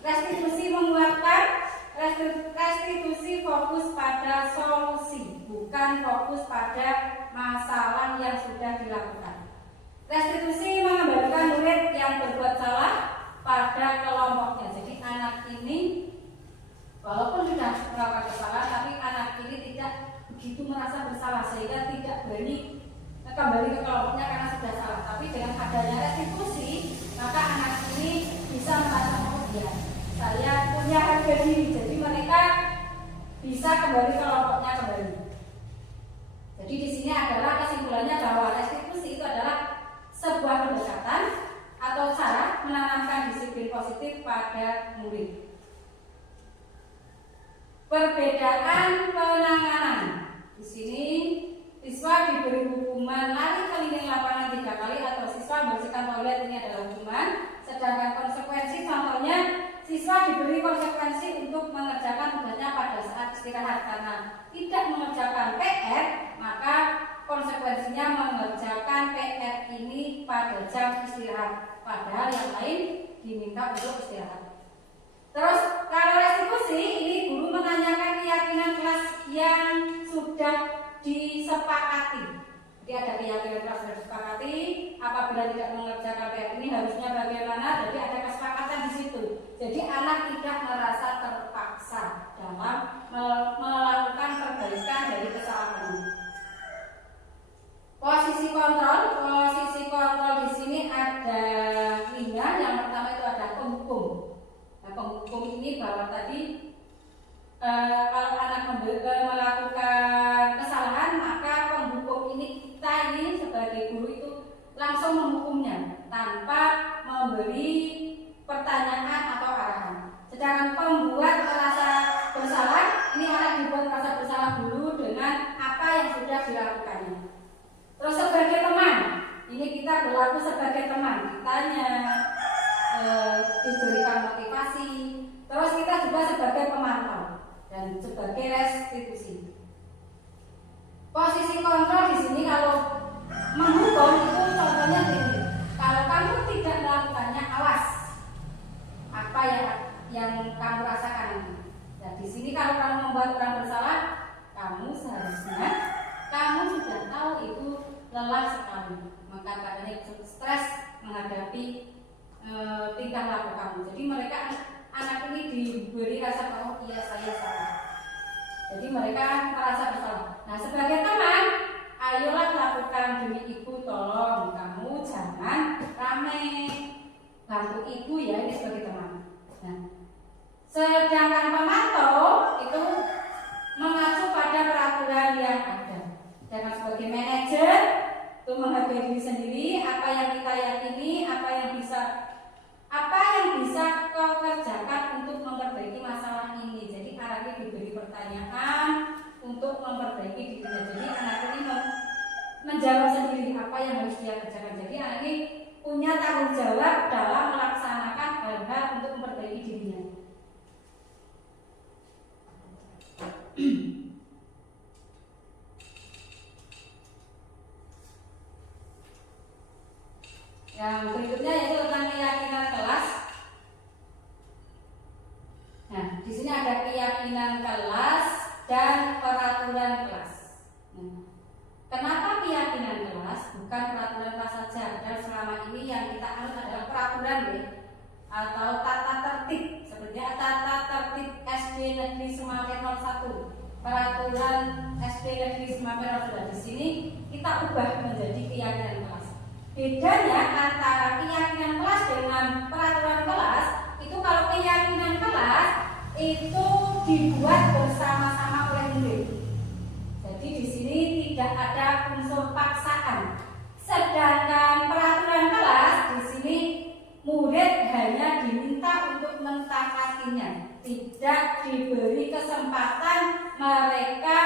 Restitusi menguatkan, restitusi fokus pada solusi, bukan fokus pada masalah yang sudah dilakukan. Restitusi mengembalikan murid yang berbuat salah pada kelompoknya. Jadi anak ini walaupun sudah melakukan kesalahan, tapi anak ini tidak begitu merasa bersalah sehingga tidak berani kembali ke kelompoknya karena sudah salah. Tapi dengan adanya restitusi, maka anak ini bisa merasa oh ya, saya punya harga diri. Jadi mereka bisa kembali ke kelompoknya kembali. Jadi di sini adalah kesimpulannya bahwa restitusi itu adalah sebuah pendekatan atau cara menanamkan disiplin positif pada murid. Perbedaan penanganan. Di sini siswa diberi hukuman lari keliling lapangan 3 kali atau siswa membersihkan toilet, ini adalah hukuman. Sedangkan konsekuensi contohnya siswa diberi konsekuensi untuk mengerjakan tugasnya pada saat istirahat karena tidak mengerjakan PR, maka konsekuensinya mengerjakan PR ini pada jam istirahat, padahal yang lain diminta untuk istirahat. Terus kalau restitusi ini guru menanyakan keyakinan kelas yang sudah disepakati. Jadi ada keyakinan kelas sudah disepakati, apabila tidak mengerjakan PR ini harusnya bagaimana? Jadi ada kesepakatan di situ. Jadi anak tidak merasa terpaksa dalam melakukan perbaikan dari kesalahan ini. Posisi kontrol di sini ada 5. Yang pertama itu ada penghukum. Nah, penghukum ini bahwa tadi kalau anak melakukan kesalahan, maka penghukum ini kita ini sebagai guru itu langsung menghukumnya tanpa memberi pertanyaan atau arahan. Sedangkan pembuat merasa bersalah, ini anak dibuat merasa bersalah dulu dengan apa yang sudah dilakukannya. Terus sebagai teman, ini kita berlaku sebagai teman, ditanya, diberikan motivasi. Terus kita juga sebagai pemantau dan sebagai restitusi. Posisi kontrol di sini kalau menghukum itu contohnya gini, kalau kamu tidak melakukannya, awas apa yang kamu rasakan nanti. Dan di sini kalau kamu membuat orang bersalah, kamu seharusnya kamu sudah tahu itu lelah sekali, maka katanya stres menghadapi tingkah laku kamu. Jadi mereka anak ini diberi rasa bahwa iya saya salah. Jadi mereka merasa bersalah. Nah sebagai teman, ayolah lakukan demi ibu, tolong kamu jangan rame, bantu ibu ya, ini sebagai teman. Nah, sedangkan pemantau itu mengacu pada peraturan yang ada. Jangan sebagai manajer itu menghargai diri sendiri, apa yang kita yakini, apa yang bisa kau kerjakan untuk memperbaiki masalah ini. Jadi anak ini diberi pertanyaan untuk memperbaiki dirinya. Jadi anak ini menjawab sendiri apa yang harus dia kerjakan. Jadi anak ini punya tanggung jawab dalam melaksanakan hal-hal untuk memperbaiki dirinya. Yang berikutnya yaitu tentang keyakinan kelas. Nah, di sini ada keyakinan kelas dan peraturan kelas. Nah, kenapa keyakinan kelas bukan peraturan kelas saja? Dan selama ini yang kita anut adalah peraturan atau tata tertib, seperti tata tertib SD Negeri Semampir 01, peraturan SD Negeri Semampir 02. Di sini kita ubah menjadi keyakinan kelas. Bedanya antara keyakinan kelas dengan peraturan kelas itu, kalau keyakinan kelas itu dibuat bersama-sama oleh murid. Jadi di sini tidak ada unsur paksaan. Sedangkan peraturan kelas di sini murid hanya diminta untuk mentaatinya, tidak diberi kesempatan mereka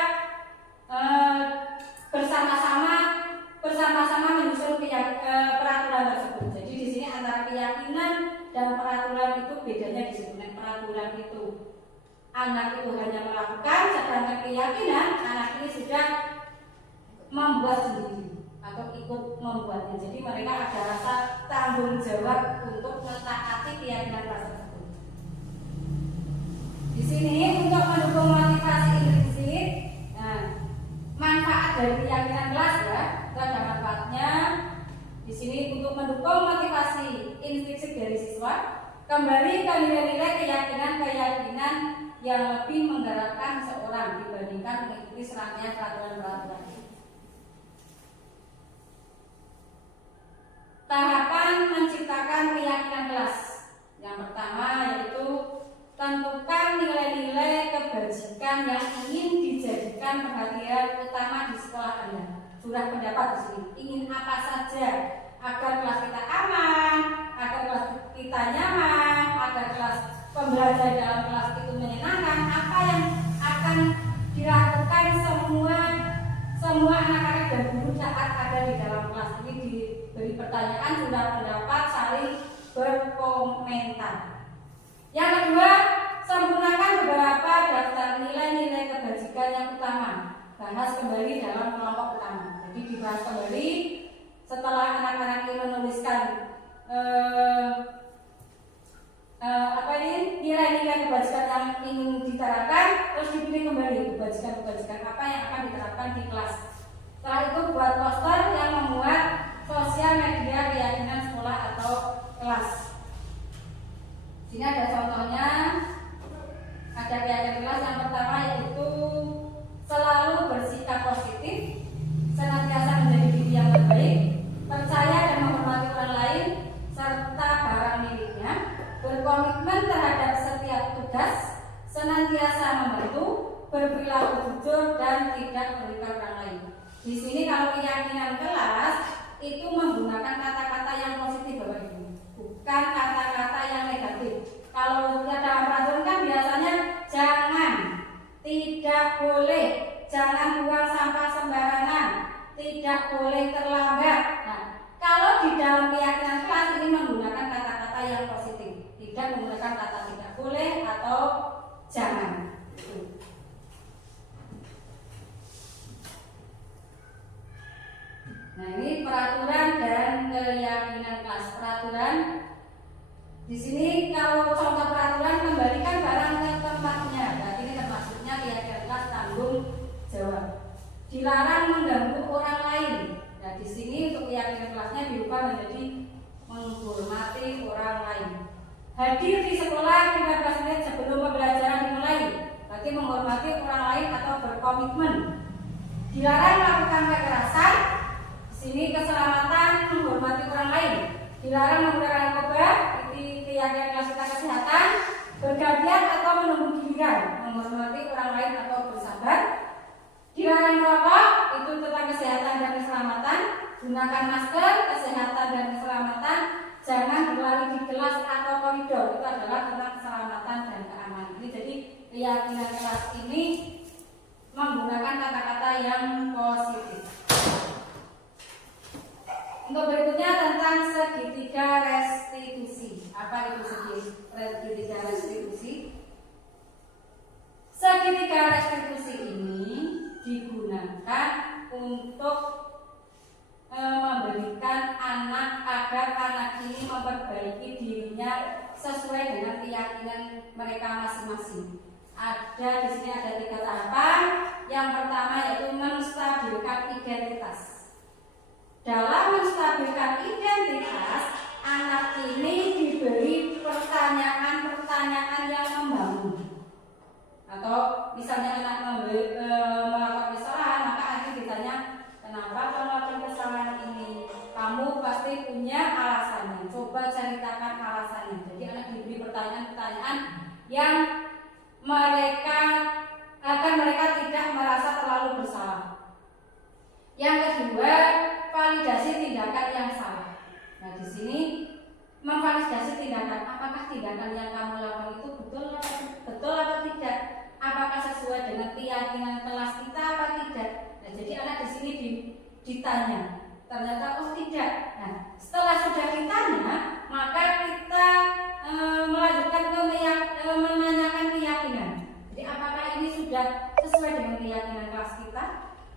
bedanya di situ. Nah, peraturan itu anak itu hanya melakukan, sedangkan keyakinan anak ini sudah membuat sendiri atau ikut membuatnya. Jadi mereka ada rasa tanggung jawab untuk mentaati keyakinan kelas tersebut. Di sini untuk mendukung motivasi implisit, nah, manfaat dari keyakinan kelas ya, itu ada manfaatnya. Di sini untuk mendukung motivasi implisit dari siswa, kembali ke nilai-nilai keyakinan yang lebih menggerakkan seorang dibandingkan mengikuti serangkaian peraturan-peraturan. Tahapan menciptakan keyakinan kelas. Yang pertama yaitu tentukan nilai-nilai kebajikan yang ingin dijadikan perhatian utama di sekolah Anda. Sudah pendapat di sini. Ingin apa saja agar kelas kita aman, agar kelas kita nyaman, agar kelas pembelajaran dalam kelas itu menyenangkan. Apa yang akan dilakukan semua anak-anak dan guru saat ada di dalam kelas ini diberi pertanyaan, sudah pendapat, saling berkomentar. Yang kedua, sempurnakan beberapa daftar nilai-nilai kebajikan yang utama. Bahas kembali dalam kelompok utama. Jadi dibahas kembali setelah anak-anak ini menuliskan nilai-nilai kebajikan yang ingin diterapkan, terus dipilih kembali kebajikan apa yang akan diterapkan di kelas. Setelah itu buat poster yang memuat sosial media keyakinan sekolah atau kelas. Sini ada contohnya. Ada keyakinan kelas yang pertama yaitu selalu bersikap positif, senantiasa menjadi diri yang terbaik, percaya dan menghormati orang lain, serta barang miliknya, berkomitmen terhadap setiap tugas, senantiasa membantu, berperilaku jujur dan tidak merugikan orang lain. Di sini kalau keyakinan kelas itu menggunakan kata-kata yang positif, Bapak Ibu, bukan kata-kata yang negatif. Kalau dalam peraturan kan biasanya jangan, tidak boleh, jangan buang sampah sembarangan, tidak boleh terlambat. Nah, kalau di dalam keyakinan kelas ini menggunakan kata-kata yang positif, tidak menggunakan kata tidak boleh atau jangan. Nah, ini peraturan dan keyakinan kelas. Peraturan di sini kalau contoh peraturan kembalikan barang ke tempatnya. Berarti ini termasuknya keyakinan kelas tanggung jawab. Dilarang mengganggu orang lain. Nah, di sini untuk keyakinan kelasnya diubah menjadi menghormati orang lain. Hadir di sekolah 15 menit sebelum pembelajaran dimulai. Berarti menghormati orang lain atau berkomitmen. Dilarang melakukan kekerasan. Di sini keselamatan, menghormati orang lain. Dilarang menggunakan narkoba, ini keyakinan kelas kita kesehatan, bergantian atau menunggu giliran, menghormati orang lain atau bersabar. Dilarang merokok, itu tentang kesehatan dan keselamatan. Gunakan masker, kesehatan dan keselamatan. Jangan berlari di kelas atau koridor, itu adalah tentang keselamatan dan keamanan. Ini jadi keyakinan kelas ini menggunakan kata-kata yang positif. Untuk berikutnya tentang segitiga restitusi. Apa itu segitiga restitusi? Segitiga restitusi ini digunakan untuk memberikan anak agar anak ini memperbaiki dirinya sesuai dengan keyakinan mereka masing-masing. Ada di sini ada 3 tahapan. Yang pertama yaitu menstabilkan identitas. Dalam menstabilkan identitas, anak ini diberi pertanyaan-pertanyaan yang membangun. Atau misalnya anak melakukan kesalahan, maka anak ditanya, kenapa kamu melakukan kesalahan ini? Kamu pasti punya alasannya. Coba ceritakan alasannya. Jadi anak diberi pertanyaan-pertanyaan yang agar mereka tidak merasa terlalu bersalah. Yang kedua, validasi tindakan yang salah. Nah, di sini memvalidasi tindakan, apakah tindakan yang kamu lakukan itu betul atau tidak? Apakah sesuai dengan keyakinan kelas kita apa tidak? Nah, jadi anak di sini ditanya, ternyata oh tidak. Nah, setelah sudah ditanya, maka kita melanjutkan ke menanyakan keyakinan. Jadi apakah ini sudah sesuai dengan keyakinan kelas kita?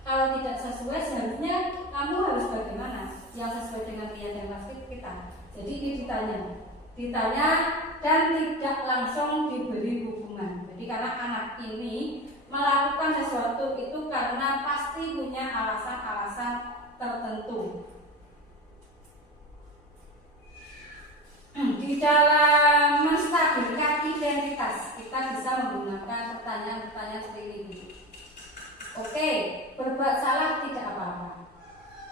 Kalau tidak sesuai, seharusnya kamu harus bagaimana? Yang sesuai dengan keyakinan kelas kita. Jadi ini ditanya dan tidak langsung diberi hukuman. Jadi karena anak ini melakukan sesuatu itu karena pasti punya alasan-alasan tertentu. Di dalam menstabilkan identitas kita bisa menggunakan pertanyaan-pertanyaan seperti ini. Oke, berbuat salah tidak apa-apa.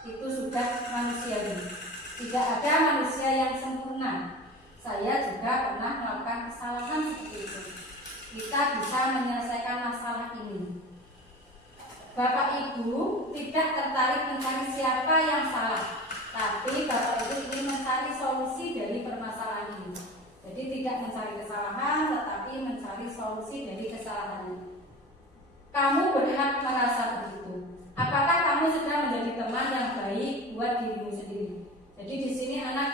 Itu sudah manusiawi. Tidak ada manusia yang sempurna. Saya juga pernah melakukan kesalahan seperti itu. Kita bisa menyelesaikan masalah ini. Bapak Ibu tidak tertarik mencari siapa yang salah, tapi Bapak Ibu ingin mencari solusi dari permasalahan ini. Jadi tidak mencari kesalahan, tetapi mencari solusi dari kesalahan. Kamu berhak merasa begitu. Apakah kamu sedang menjadi teman yang baik buat dirimu sendiri? Jadi di sini anak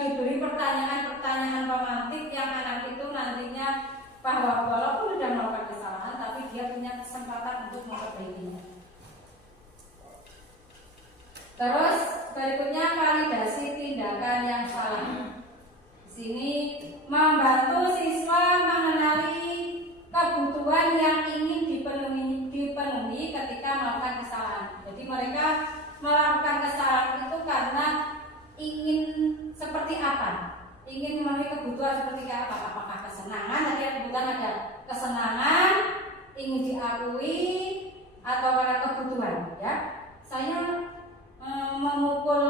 diberi pertanyaan-pertanyaan romantik yang anak itu nantinya bahwa walaupun sudah melakukan kesalahan, tapi dia punya kesempatan untuk memperbaikinya. Terus berikutnya validasi tindakan yang salah. Di sini membantu siswa mengenali kebutuhan yang ingin dipenuhi ketika melakukan kesalahan. Jadi mereka melakukan kesalahan itu karena ingin seperti apa? Ingin memenuhi kebutuhan seperti apa? Apakah kesenangan? Tadi kebutuhan ada kesenangan, ingin diakui, atau karena kebutuhan? Ya, saya memukul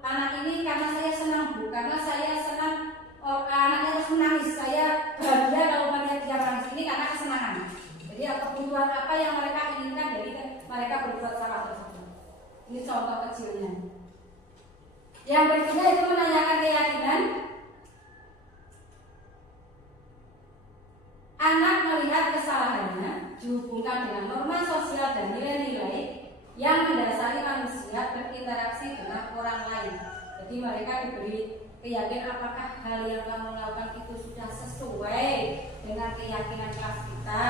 anak ini karena saya senang, Bu. Karena saya senang anaknya harus menangis. Saya bahagia kalau melihat dia menangis. Ini karena kesenangan. Jadi kebutuhan apa yang mereka inginkan dari mereka berbuat salah tersebut. Ini contoh kecilnya. Yang berikutnya itu menanyakan keyakinan. Anak melihat kesalahannya dihubungkan dengan norma sosial dan nilai-nilai yang mendasari manusia berinteraksi dengan orang lain. Jadi mereka diberi keyakinan apakah hal yang kamu lakukan itu sudah sesuai dengan keyakinan kelas kita.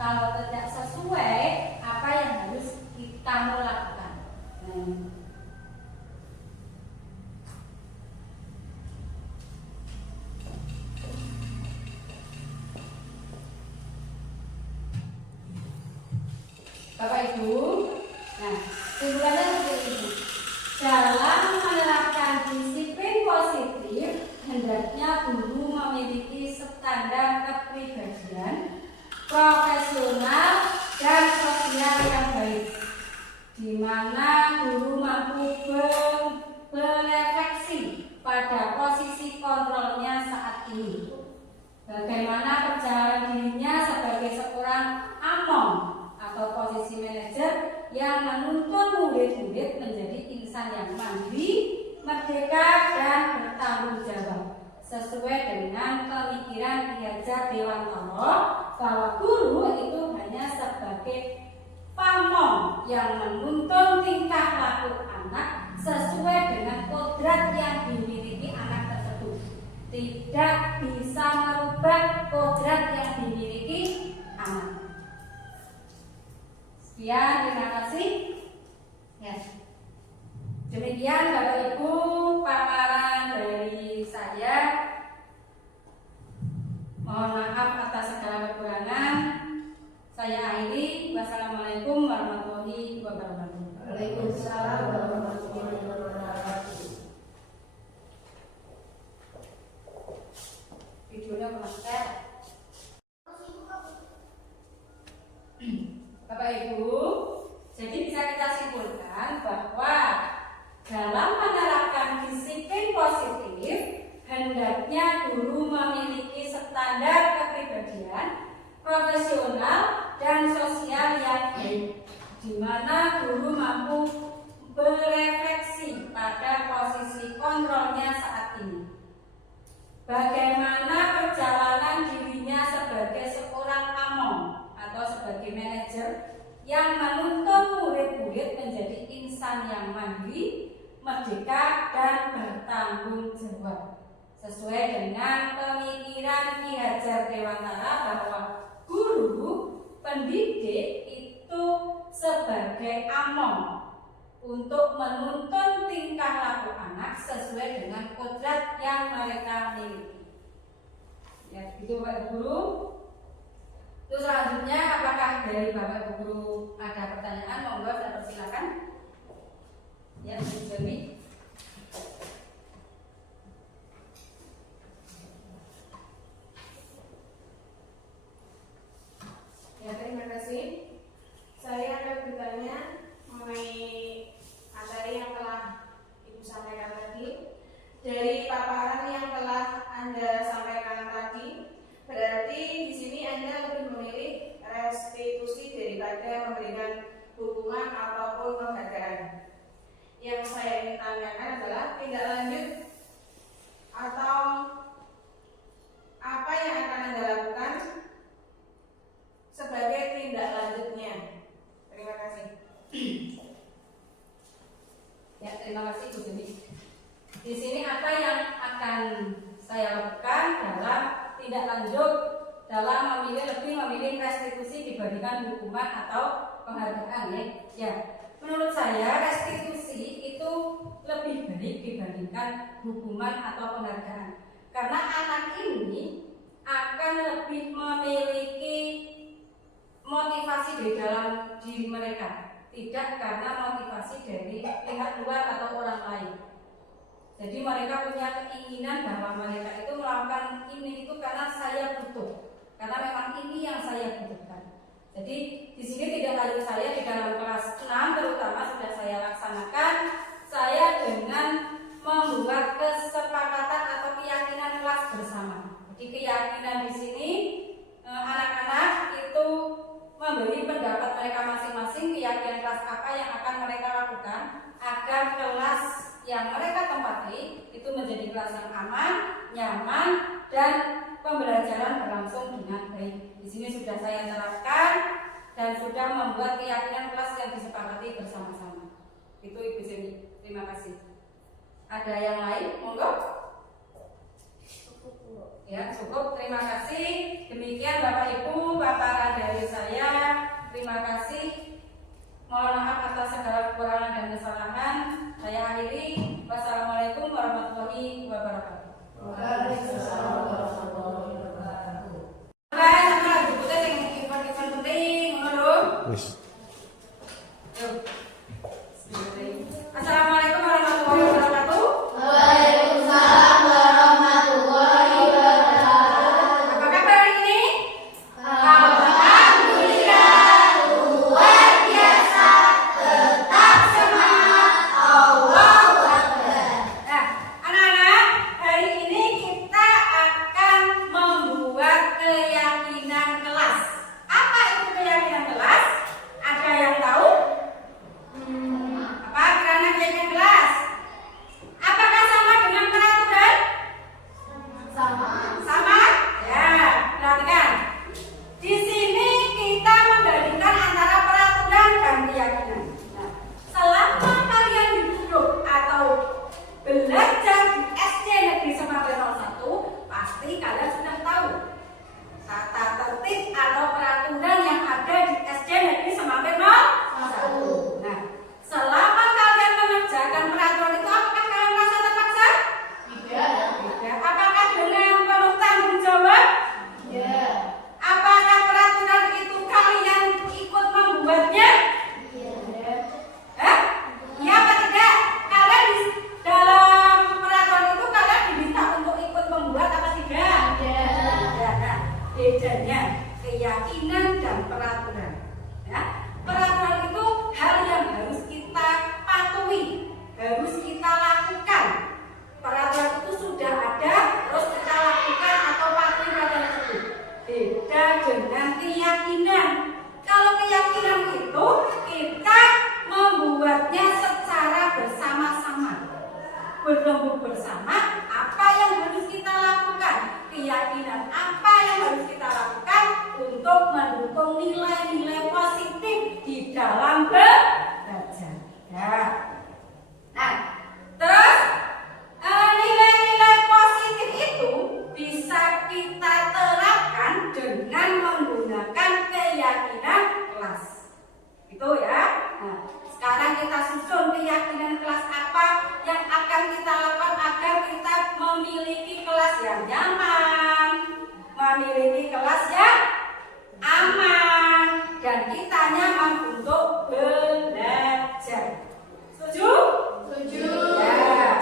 Kalau tidak sesuai, apa yang harus kamu lakukan? Bapak Ibu, nah simpulannya seperti ini. Dalam menerapkan disiplin positif, hendaknya guru memiliki standar kepribadian, profesional dan sosial yang baik, di mana guru mampu berefleksi pada posisi kontrolnya saat ini. Bagaimana perjalanan dirinya sebagai seorang among atau posisi manajer yang menuntun murid-murid menjadi insan yang mandiri, merdeka dan bertanggung jawab sesuai dengan pemikiran Ki Hajar Dewantara bahwa guru itu hanya sebagai pamong yang menuntun tingkah laku anak sesuai dengan kodrat yang dimiliki anak tersebut, tidak bisa merubah kodrat yang dimiliki anak. Sekian, terima kasih. Ya. Demikian Bapak Ibu paparan dari saya. Mohon maaf atas segala kekurangan. Saya akhiri. Wassalamualaikum warahmatullahi wabarakatuh. Waalaikumsalam warahmatullahi wabarakatuh. Videonya berangkat. Bapak Ibu, jadi bisa kita simpulkan bahwa dalam menerapkan disiplin positif, hendaknya guru memiliki standar kepribadian, profesional dan sosial yang baik, di mana guru mampu berefleksi pada posisi kontrolnya saat ini. Bagaimana perjalanan dirinya sebagai seorang among atau sebagai manajer yang menuntun murid-murid menjadi insan yang mandiri, merdeka dan bertanggung jawab sesuai dengan pemikiran Ki Hajar Dewantara bahwa guru pendidik itu sebagai among untuk menuntun tingkah laku anak sesuai dengan kodrat yang mereka miliki. Ya, begitu Bapak Ibu Guru. Terus selanjutnya, apakah dari Bapak Ibu Guru ada pertanyaan? Monggo saya persilakan. Ya, Bu Jemi. Ya, terima kasih. Saya akan bertanya mengenai materi yang telah Ibu sampaikan tadi. Dari paparan yang telah Anda sampaikan tadi, berarti di sini Anda lebih memilih restitusi daripada memberikan hukuman ataupun penghargaan. Yang saya ingin tanyakan adalah tindak lanjut atau apa yang akan Anda lakukan sebagai tindak lanjutnya. Terima kasih. Ya, terima kasih Bu Jemi. Di sini apa yang akan saya lakukan dalam tindak lanjut dalam lebih memilih restitusi dibandingkan hukuman atau penghargaan, ya. Ya, menurut saya restitusi itu lebih baik dibandingkan hukuman atau penghargaan. Karena anak ini akan lebih memiliki motivasi dari dalam diri mereka, tidak karena motivasi dari pihak luar atau orang lain. Jadi mereka punya keinginan bahwa mereka itu melakukan ini itu karena saya butuh, karena memang ini yang saya butuhkan. Jadi di sini tidak lanjut saya di dalam kelas 6 terutama sudah saya laksanakan, saya dengan membuat kesepakatan atau keyakinan kelas bersama. Jadi keyakinan di sini anak-anak itu memberi pendapat mereka masing-masing, keyakinan kelas apa yang akan mereka lakukan agar kelas yang mereka tempati itu menjadi kelas yang aman, nyaman, dan pembelajaran berlangsung dengan baik. Di sini sudah saya terapkan dan sudah membuat keyakinan kelas yang disepakati bersama-sama. Itu Ibu Jemi. Terima kasih. Ada yang lain? Monggo. Ya, cukup. Terima kasih. Demikian Bapak Ibu paparan dari saya. Terima kasih. Mohon maaf atas segala kekurangan dan kesalahan. Saya akhiri. Wassalamualaikum warahmatullahi wabarakatuh. Waalaikumsalam warahmatullahi wabarakatuh. Baik, sama lagu kita yang info-info penting, menurut. Wis. Assalamualaikum warahmatullahi wabarakatuh. Waalaikumsalam warahmatullahi wabarakatuh. Apa kabar hari ini? Alhamdulillah luar biasa, tetap semangat, Allahu Akbar. Nah, anak-anak, hari ini kita keyakinan kelas apa yang akan kita lakukan agar kita memiliki kelas yang nyaman, memiliki kelas yang aman, dan kita nyaman untuk belajar. Setuju? Setuju. Ya.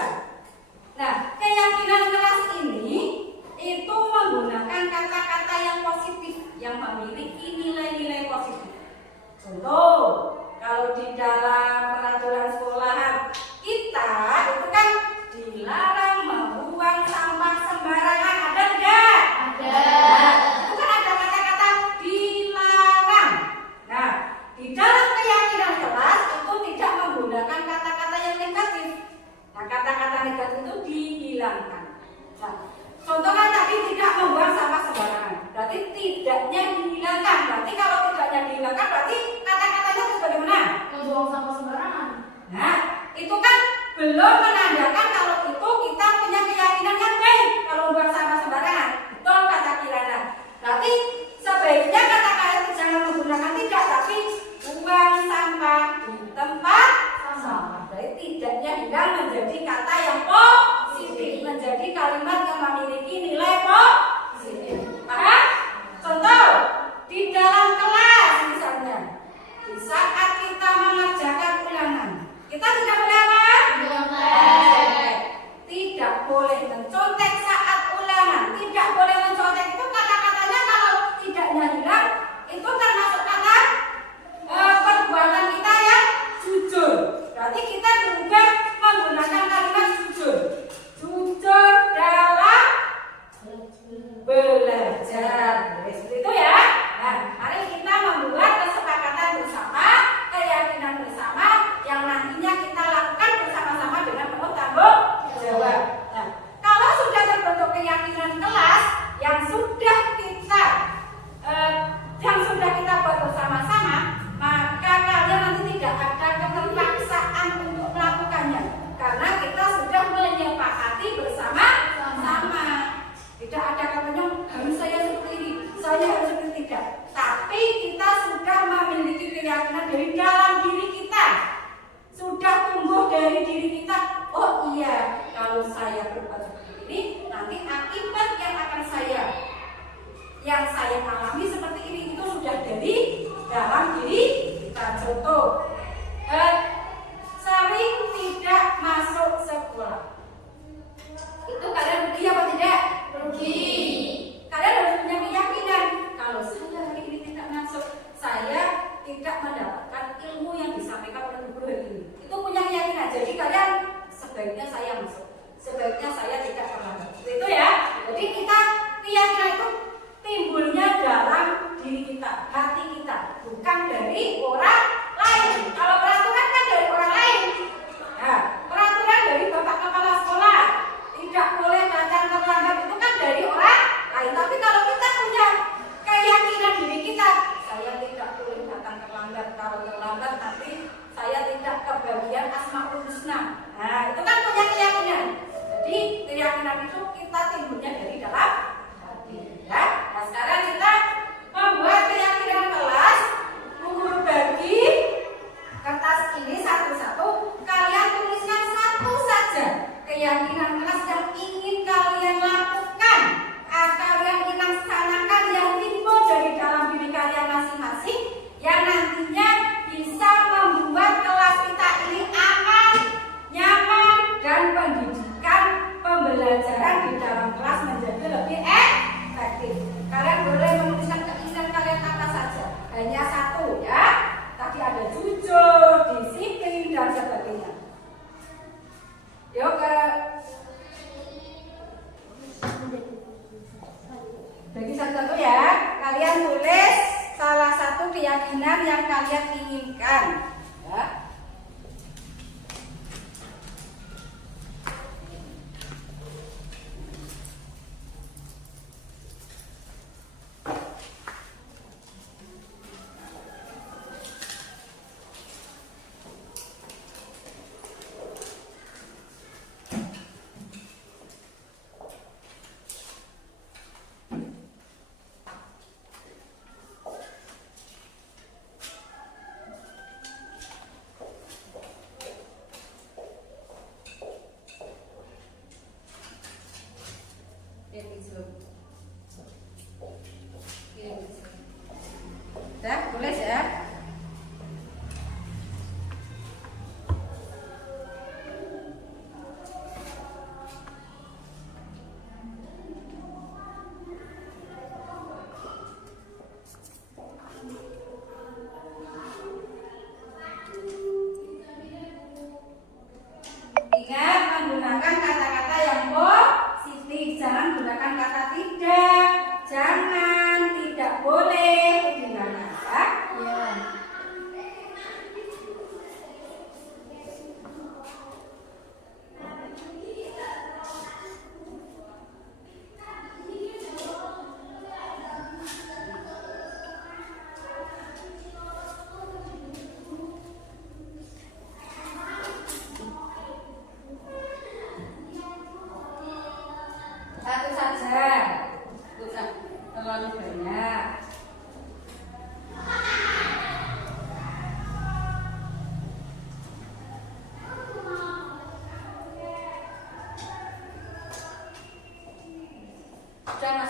Nah, keyakinan kelas ini itu menggunakan kata-kata yang positif, yang memiliki nilai-nilai positif. Contoh, kalau di dalam peraturan sekolahan kita itu kan dilarang membuang sampah sembarangan, ada tidak? Ada. Nah, itu kan ada kata-kata dilarang. Nah, di dalam keyakinan kelas itu tidak menggunakan kata-kata yang negatif. Nah, kata-kata negatif itu dihilangkan. Nah, contohnya tadi tidak membuang sampah sembarangan, berarti tidaknya dihilangkan. Berarti kalau tidaknya dihilangkan, berarti kata-katanya itu bagaimana? Membuang sampah sembarangan. Nah, itu kan belum menandakan kalau itu kita punya keyakinan yang baik. Kalau membuang sampah sembarangan, betul kata Kirana. Berarti sebaiknya kata-kata itu jangan menggunakan tidak, tapi buang sampah di tempat sampah. Berarti tidaknya hilang menjadi kata yang positif, menjadi kalimat yang memiliki nilai positif. Paham? Contoh, di dalam kelas misalnya, di saat kita mengerjakan ulangan, kita tidak boleh apa? Tidak boleh mencontek saat ulangan. Tidak boleh mencontek itu kata-katanya kalau tidaknya hilang itu termasuk kata perbuatan kita yang jujur. Berarti kita berubah menggunakan kalimat jujur. Jujur dalam belajar. Seperti itu ya. Nah, mari kita membuat kesepakatan bersama, keyakinan bersama yang nantinya kita lakukan bersama-sama dengan penuh tanggung jawab. Nah, kalau sudah terbentuk keyakinan kelas yang sudah kita buat bersama-sama, maka kalian nanti tidak ada keterpaksaan untuk melakukannya karena kita sudah menyepakati bersama-sama. Tidak ada katanya harus saya seperti ini, saya harus seperti tidak. Tapi kita sudah memiliki keyakinan dari dalam diri kita, sudah tumbuh dari diri kita. Oh iya, kalau saya berbuat seperti ini, nanti akibat yang saya alami seperti ini itu sudah dari dalam diri kita. Contoh, sering tidak masuk sekolah, itu kalian rugi apa tidak? Rugi. Kalian harus punya keyakinan kalau saya hari ini tidak masuk, saya tidak mendapatkan ilmu yang disampaikan oleh guru hari ini. Itu punya keyakinan. Jadi kalian sebaiknya saya masuk, sebaiknya saya tidak terlambat. Itu ya. Jadi kita keyakinan itu timbulnya dalam diri kita, hati kita, bukan dari orang lain. Kalau peraturan kan dari orang lain. Nah, peraturan dari bapak kepala sekolah tidak boleh datang terlambat itu kan dari orang lain. Tapi kalau kita punya keyakinan diri kita, saya tidak boleh datang terlambat. Kalau terlambat nanti saya tidak kebagian Asmaul Husna. Nah, itu kan punya keyakinan. Jadi keyakinan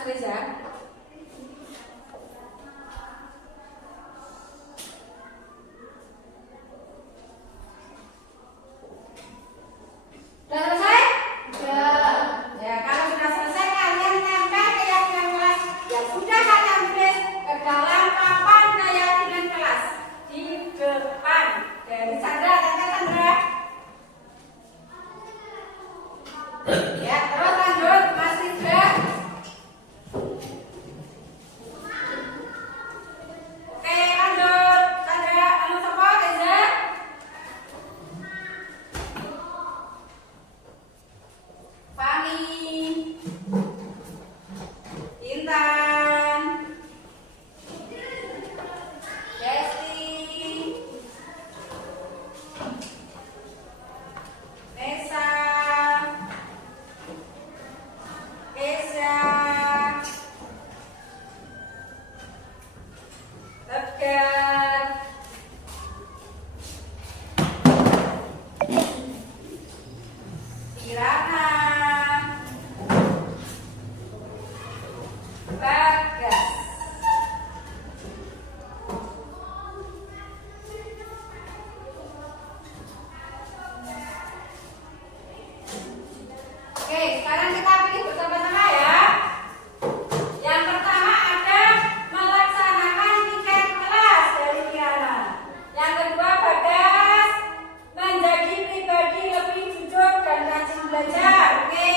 Mas Reza? Sudah selesai? Sudah. Ya, kalau sudah selesai kalian tempel keyakinan kelas yang sudah kalian tulis ke dalam papan keyakinan kelas di depan. Dari Sandra, tempel Sandra. Ya, terus lanjut Mas Reza. Oke, lanjut Sandra, anu sapa Reza? Fani, Intan, Desti, Nesa, Kesha, Tegar, Kirana, Bagas. Oke, sekarang kita pilih bersama-sama ya. Yang pertama ada melaksanakan tiket kelas dari Kirana. Yang kedua Bagas menjadi pribadi lebih jujur dan rajin belajar. Oke.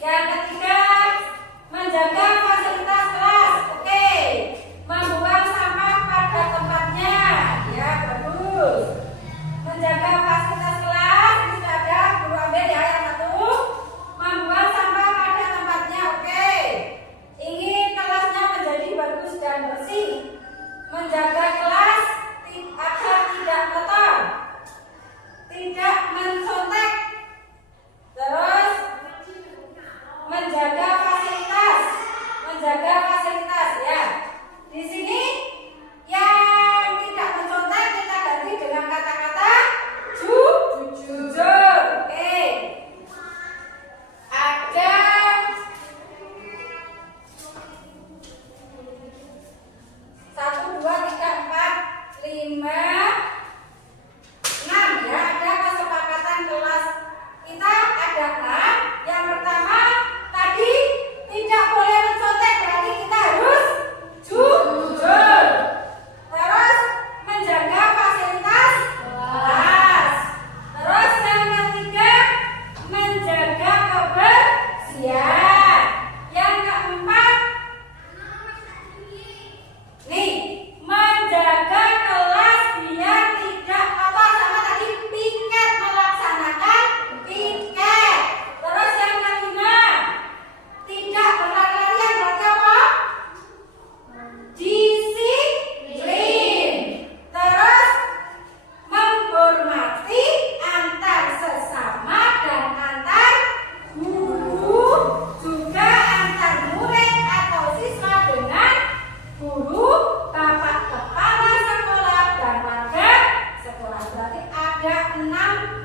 Yang ketiga menjaga fasilitas kelas. Oke. Membuang sampah pada tempatnya. Ya, bagus. Menjaga fasilitas kelas, ini sudah ada, guru ambil ya yang satu. Membuang sampah pada tempatnya. Oke. Ingin kelasnya menjadi bagus dan bersih. Menjaga kelas agar tidak kotor. Tidak mencontek. Terus menjaga fasilitas ya. Di sini yang tidak mencontek kita ganti dengan kata-kata jujur. Oke. Ada 1, 2, 3, 4, 5, 6 ya, ada kesepakatan kelas kita ada 6. Yang pertama tadi tidak boleh mencontek, berarti kita harus jujur. Terus menjaga fasilitas kelas. Terus yang ketiga menjaga kebersihan. Yang keempat nih, menjaga kelas biar tidak kotor sama tadi piket, melaksanakan piket. Terus yang kelima, tidak berlari-larian, berarti apa? Disiplin. Terus menghormati antar sesama dan antar guru, juga antar murid atau siswa dengan guru, bapak kepala sekolah dan warga sekolah. Berarti ada 6